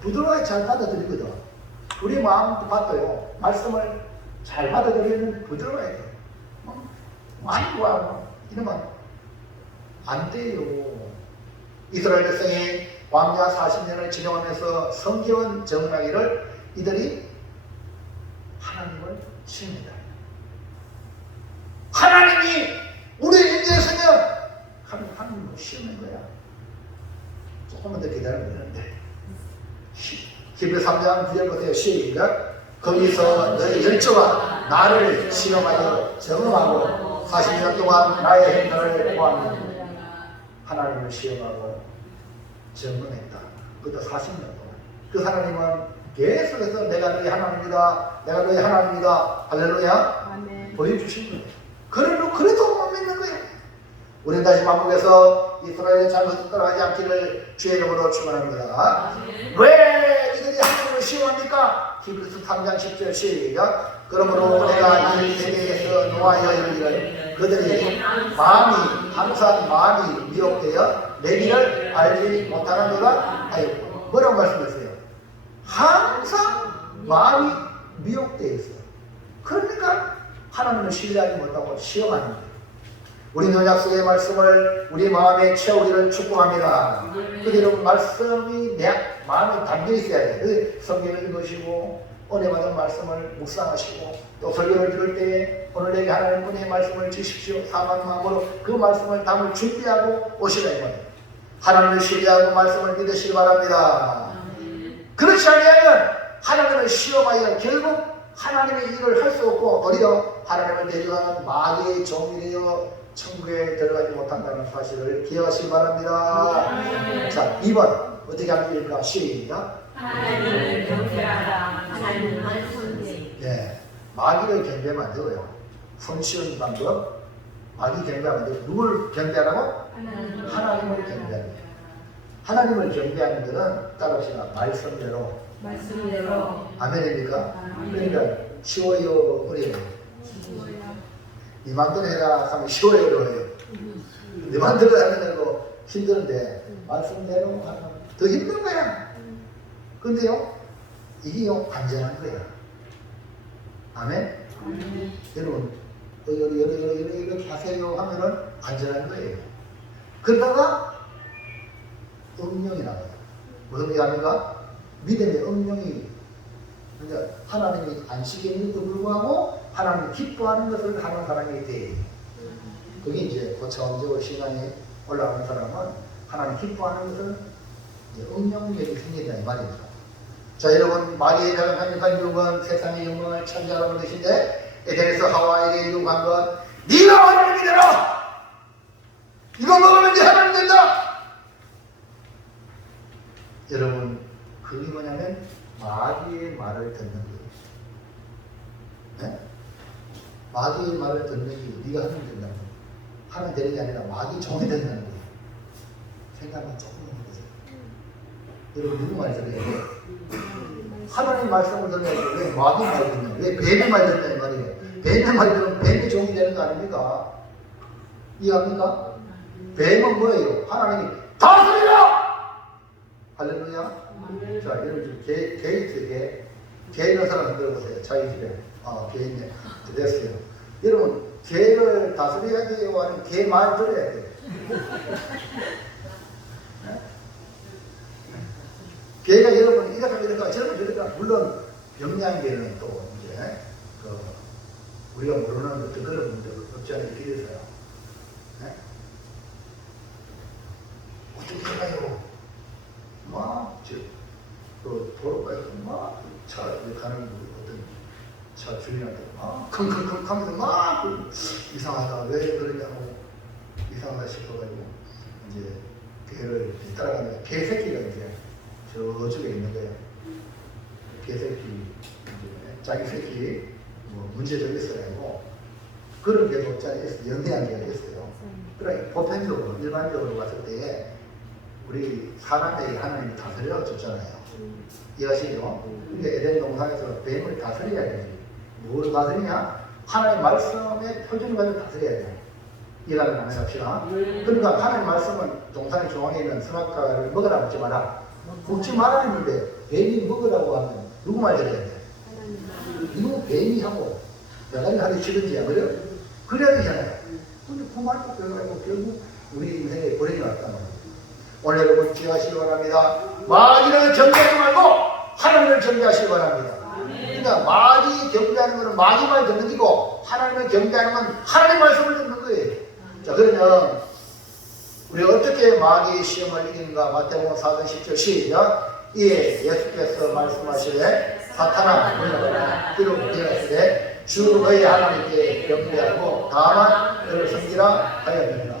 부드러워야 잘 받아들이거든. 우리 마음도 받아요. 말씀을 잘 받아들이면 부드러워야 돼요. 완고하고 이러면 안 돼요. 이스라엘 백성이 광야 40년을 지내면서 성경은 정하기를 이들이 하나님을 신뢰다. 조금만 더 기다리면 되는데. 히브리 3장 9절 보세요. 시작. 거기서 너희 열조가 나를 시험하여 점검하고 40년 동안 나의 행동을 보았느니 하나님을 시험하고 점검했다. 그것도 40년 동안. 그 하나님은 계속해서 내가 너희 하나님이다. 내가 너희 하나님이다. 할렐루야. 아멘. 보여주신 거예요. 그래도 못 믿는 거예요. 우리는 다시 반복해서 이스라엘의 잘못을 따라가지 않기를 주의 이름으로 축원합니다. 왜 이들이 하나님을 시험합니까? 히브리서 3장 10절 시작. 그러므로 내가 이 세계에서 노하여 이르기를 그들이 항상 마음이 미혹되어 내 길을 알지 못하는도다 하였고. 뭐라고 말씀하세요? 항상 마음이 미혹되어 있어요. 그러니까 하나님을 신뢰하지 못하고 시험하는 거예요. 우리는 약속의 말씀을 우리 마음에 채우기를 축복합니다. 그대로 말씀이 내 마음에 담겨 있어야 돼요. 그 성경을 읽으시고 은혜 받은 말씀을 묵상하시고 또 설교를 들을 때에 오늘 내게 하나님 은혜의 말씀을 주십시오. 사만 마음으로 그 말씀을 담을 준비하고 오시라 이 말이에요. 하나님을 신뢰하고 말씀을 믿으시기 바랍니다. 그렇지 않으면 하나님을 시험하여 결국 하나님의 일을 할 수 없고 오히려 하나님을 대적하는 마귀의 종이 되어 천국에 들어가지 못한다는 사실을 기억하시기 바랍니다. 자, 2번 어떻게 하면 될까? 시작. 하나님을 경배하라. 하나님을 손대. 네, 마귀를 경배하면 안 되고요. 손쉬운 방법, 마귀 경배하면 안 되고 누굴 경배하라고? 하나님을 경배합니다. 하나님을 경배하는 것은 따라합시다. 말씀대로. 아멘입니까? 그러니까 쉬워요, 어려워요? 네 맘대로 해라 하면 쉬워요, 어려워요? 네 맘대로 하면 되고 힘드는데 말씀대로 하면 더 힘든 거야. 근데요, 이게요, 안전한 거야. 아멘? 여러분, 이렇게 하세요 하면은 안전한 거예요. 그러다가 음령이 나와요. 무슨 얘기 합니까? 믿음의 음령이, 그러니까 하나님이 안식에 있는데도 불구하고 하나님이 기뻐하는 것을 하는 사람이 돼. 그게 이제 고차원적으로 시간이 올라가는 사람은 하나님 기뻐하는 것을 음령력이 생긴다 이 말이죠. 자, 여러분, 마리아에 대한 강력한 유혹은 세상의 영광을 찬양하는 것인데 에덴에서 하와에게 유혹한 것, 네가 하나님이 되라! 이거 먹으면 네 하나님 된다! 여러분, 그게 뭐냐면 마귀의 말을 듣는 거예요. 네? 마귀의 말을 듣는 게 네가 하면 된다는 거예요. 하면 되는 게 아니라 마귀 종이 된다는 거예요. 생각만 조금 하는 거죠. 여러분, 누구 말 들어야 돼요? 하나님 말씀을 들어야지 왜 마귀 말 듣냐? 왜 뱀의 말 듣냐 이 말이에요. 뱀의 말 들으면 뱀이 종이 되는 거 아닙니까? 이해합니까? 뱀은 뭐예요? 하나님이 다스리라! 할렐루야. 자, 여러분, 개 있어요, 개 있는 사람 들어보세요. 자기 집에. 개 있네. 됐어요. 여러분, 개를 다스려야 돼요? 아니면 개 말 들어야 돼요? 네? 개가 여러분, 이렇게 저렇게 물론, 영양개는 또 이제, 우리가 모르는 어떤 그런 문제가 없지 않아 있게 돼서요. 네? 어떻게 해가요? 막, 도로가에서 막, 차 가는 어떤 차 주인한테 막, 킁킁킁 하면서 막, 이상하다. 왜 그러냐고, 이상하다 싶어가지고, 이제, 개를 따라가는 개새끼가 이제, 저쪽에 있는 거예요. 개새끼, 이제, 자기 새끼, 뭐, 문제점이 있어가지고, 그런 게 없잖아요. 연대한 게 있어요. 그러니까, 보편적으로, 일반적으로 봤을 때, 우리 사람에게 하나님이 다스려 줬잖아요. 이해하시죠? 근데 에덴 동산에서 뱀을 다스려야 되지. 뭘 다스리냐? 하나님의 말씀의 표준을 가지고 다스려야 돼. 이해가면 안 합시다. 그러니까 하나님의 말씀은 동산의 중앙에 있는 선악과를 먹으라 먹지 마라. 먹지 마라 했는데 뱀이 먹으라고 하면 누구 말 들어야 돼? 이거 뱀이 하고 내가 하기 싫은지 안 그래요? 그래야 되잖아요. 근데 그 말도 배워가지고 결국 우리 인생에 불행이 왔단 말이에요. 오늘 여러분 기억하시기 바랍니다. 마귀를 경배하지 말고 하나님을 경배하시기 바랍니다. 그러니까 마귀 경배하는 것은 마귀 말 듣는 거고 하나님을 경배하는 건 하나님 말씀을 듣는 거예요. 자, 그러면 우리 어떻게 마귀의 시험을 이기는가? 마태복음 4장 10절 시작. 이에 예수께서 말씀하시되 사탄아 물러가라. 기록되었으되 주 너희 하나님께 경배하고 다만 너를 섬기라 하였느니라.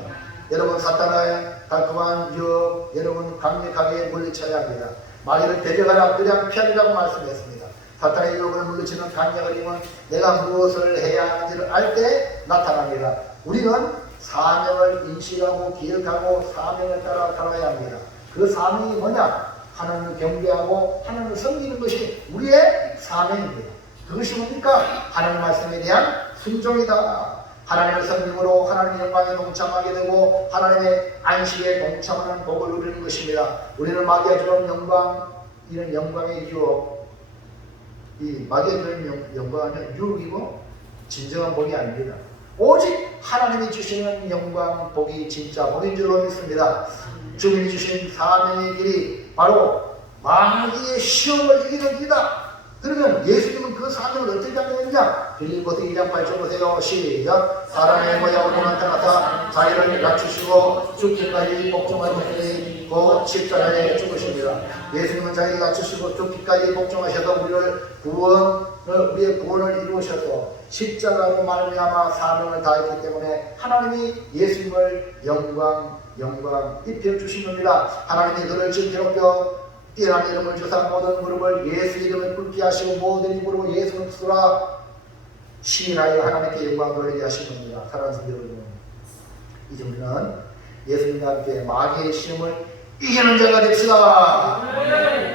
여러분 사탄의 달콤한 유혹 여러분 강력하게 물리쳐야 합니다. 마귀를 대적하라 그냥 피하리라고 말씀했습니다. 사탄의 유혹을 물리치는 강력한 힘은 내가 무엇을 해야 하는지를 알 때 나타납니다. 우리는 사명을 인식하고 기억하고 사명을 따라 살아야 합니다. 그 사명이 뭐냐? 하나님을 경배하고 하나님을 섬기는 것이 우리의 사명입니다. 그것이 뭡니까? 하나님 말씀에 대한 순종이다. 하나님을 섬김으로 하나님의 영광에 동참하게 되고 하나님의 안식에 동참하는 복을 누리는 것입니다. 우리는 마귀가 주는 영광, 이런 영광의 유혹, 이 마귀가 주는 영광은 유혹이고 진정한 복이 아닙니다. 오직 하나님이 주시는 영광, 복이 진짜 복인 줄로 믿습니다. 주님이 주신 사명의 길이 바로 마귀의 시험을 이기는 길이다. 그러면 예수님은 그 사명을 어떻게 하느냐? 빌립보서 2장 8절 보세요. 시작. 사람의 모양으로 나타나사 자기를 낮추시고 죽기까지 복종하셨으니 곧 십자가에 죽으십니다. 예수님은 자기를 낮추시고 죽기까지 복종하셔서 우리의 구원을 이루셔서 십자가로 말미암아 사명을 다했기 때문에 하나님이 예수님을 영광 입혀주신 겁니다. 하나님이 그를 징표롭게 뛰어난 이름을 주사 모든 무릎을 예수 이름에 꿇게 하시고 모든 입으로 예수는 쓰라 시인하여 하나님께 영광 돌리게 하신 겁니다. 사랑하는 성도 여러분, 이제 우리는 예수님과 함께 마귀의 시험을 이기는 자가 됩시다.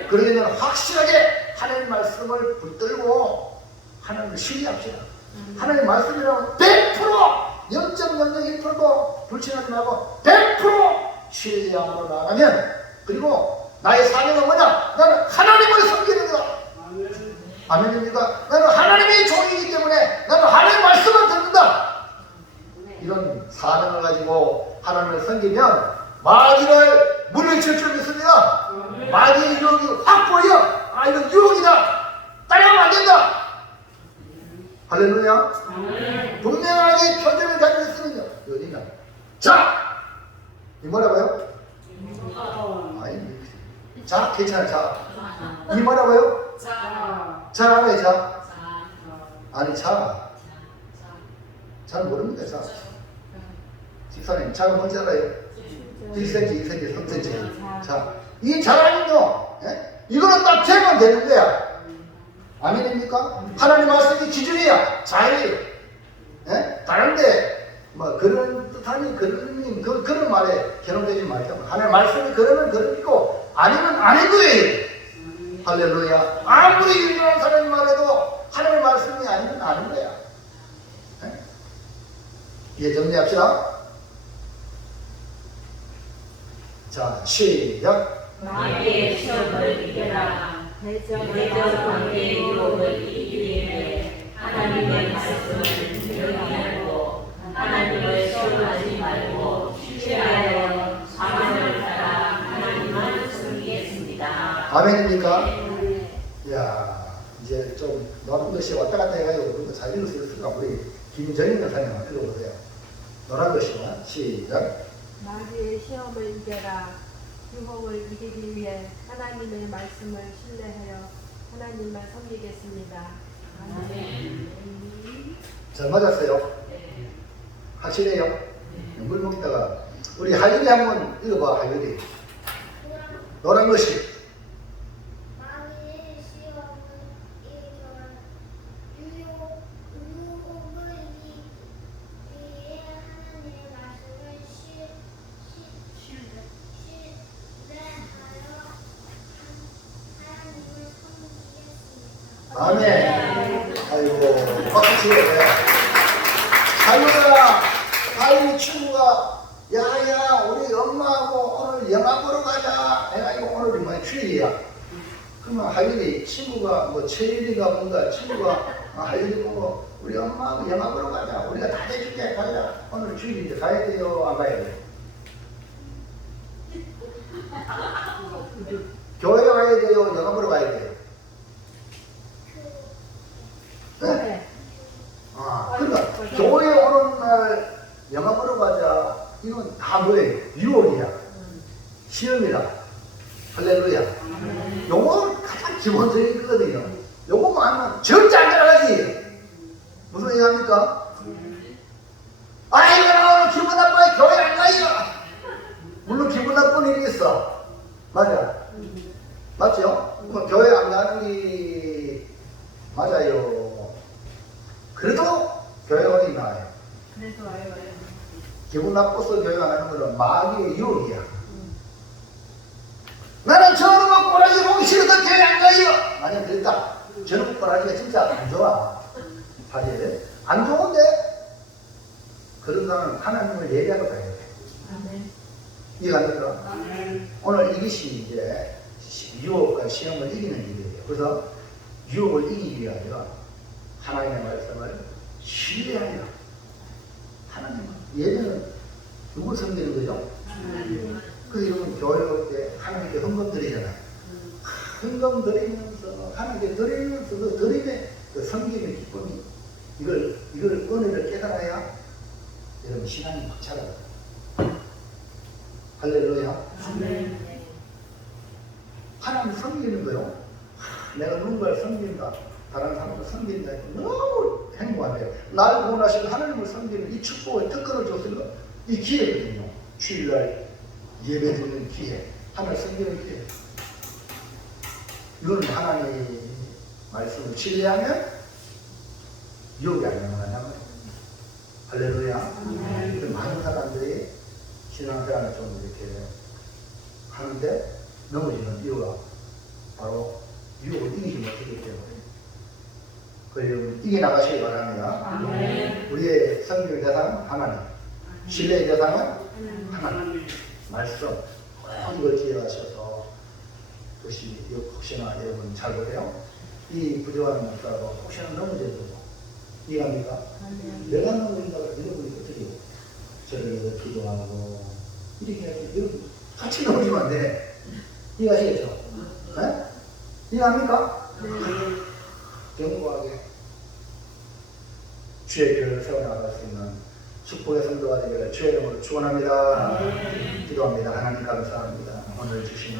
그러려면 확실하게 하나님 말씀을 붙들고 하나님을 신뢰합시다. 하나님 말씀이라면 100% 0.001%도 불신하지 말고 100% 신뢰함으로 나가면, 그리고 나의 사명은 뭐냐? 나는 하나님을 섬기는 거다. 아멘입니까? 나는 하나님의 종이기 때문에 나는 하나님의 말씀을 듣는다. 이런 사명을 가지고 하나님을 섬기면 마귀를 물리칠 줄 믿습니다. 마귀의 유혹이 확 보여. 아, 이건 유혹이다. 따라하면 안 된다. 할렐루야. 분명하게 표준을 가지고 있으면요. 어디냐? 자! 이 뭐라고요? 아니, 자, 괜찮아, 자. 이 뭐라고요? 자, 왜 자? 아니, 자. 잘 모릅니다, 자. 집사님, 자가 뭔지 알아요? 1cm, 2cm, 3cm. 자, 이 자라는요, 이거는 딱 재면 되는 거야. 아멘입니까? 하나님 말씀이 기준이야. 자유. 다른데, 뭐, 그런 뜻하니, 그런 말에 결혼되지 말자고. 하나님 말씀이 그러면 그런이고, 아니면 아닌 거예요. 할렐루야. 아무리 유명한 사람이 말해도 하나님 말씀이 아니면 아닌 거야. 이제 정리합시다. 자, 시작. 마귀의 시험을 이겨라. 대적 관계의 유혹을 이기기 위해 하나님의 말씀을 경외하고 하나님을 시험하지 말고 신뢰하여 사명을 따라 하나님을 섬기겠습니다. 아멘입니까? 이야, 이제 좀 노란 글씨 왔다 갔다 해가지고 그것도 잘 읽을 수 있을까? 우리 김정인 선생님 한번 읽어보세요. 노란 글씨만 시작. 마귀의 시험을 이겨라. 유혹을 이기기 위해 하나님의 말씀을 신뢰하여 하나님만 섬기겠습니다. 아멘. 잘 맞았어요? 확실해요? 물 먹다가 우리 하율이 한번 읽어봐. 하율이 노란 글씨. 마귀의 시험을 이겨라. 유혹을 이기기 위해 하나님의 말씀을 신뢰하여 하나님을 섬기겠습니다. 아멘. 아이고, 박수 치고요. 하율이 친구가 야야 우리 엄마하고 오늘 영화 보러 가자 해가지고 오늘이 뭐 휴일이야. 그러면 하율이 친구가 뭐 체일이가 뭔가 친구가 하율이 보고 우리 엄마하고 영화 보러 가자. 우리가 다 해줄게. 가자. 오늘 휴일인데 가야 돼요? 안 가야 돼요? 교회 가야 돼요? 영화 보러 가야 돼요? 네? 그러니까 교회 오는 날 영화 보러 가자. 이건 다 뭐예요? 유혹이에요. 할렐루야. 요거 가장 기본적인 거거든요. 요거만 하면 절대 안 따라가지. 무슨 얘기합니까? 아이고 나 오늘 기분 나빠요. 교회 안 가요. 물론 기분 나쁜 일이 있어. 맞아. 맞죠? 그럼 교회 안 가는 게 맞아요. 그래도 교회 가는 게 나아요. 그래서 와요. 기분 나빠서 교회 안 하는 거는 마귀의 유혹이야. 나는 저런 거 꼬라지 보기 싫어서 교회 안 가요. 만약 그랬다. 저런 거 꼬라지가 진짜 안 좋아. 사실 안 좋은데 그런 사람은 하나님을 예배하러 가야 돼. 아멘. 이해가 안 될까? 오늘 이것이 이제 유혹과 시험을 이기는 일이에요. 그래서 유혹을 이기기 위하여 하나님의 말씀을 신뢰하여 하나님은 예배는 누구 섬기는 거죠? 그 이름은 교회 올 때 하나님께 헌금 드리잖아요. 헌금 드리면서 하나님께 드리면서 그 드림의 그 섬김의 기쁨이 이걸 은혜를 깨달아야 여러분 신앙이 막 자라요. 할렐루야. 하나님 섬기는 거요. 내가 누군가를 섬긴다. 다른 사람을 섬긴다. 너무 행복한데요. 날 구원하신 하나님을 섬기는 이 축복의 특권을 줬으니까 이 기회거든요. 주일날 예배 드리는 기회. 하나님 섬기는 기회. 이거는 하나님의 말씀을 신뢰하면 유혹이 안 일어나는 거예요. 할렐루야. 많은 사람들이 신앙생활을 좀 이렇게 하는데 넘어지는 이유가 바로 유혹을 이기지 못하기 때문에. 그래서 이겨나가시기 바랍니다. 우리의 섬길 대상은 하나님, 신뢰의 대상은 하나님. 말씀 이걸 기억하셔서 그것이 혹시나 여러분 잘 보세요. 이 부정한 목사가 혹시나 넘어져도 이해합니까? 내가 넘어진다고 여러분이 어떻게 해요? 저를 기도하고 이렇게 해야지. 여러분 같이 넘어지면 안 돼. 이해하시겠죠? 네? 이해합니까? 견고하게 주의 교회를 세워나갈 수 있는 축복의 성도가 되기를 주의 이름으로 축원합니다. 기도합니다. 하나님 감사합니다. 오늘 주시는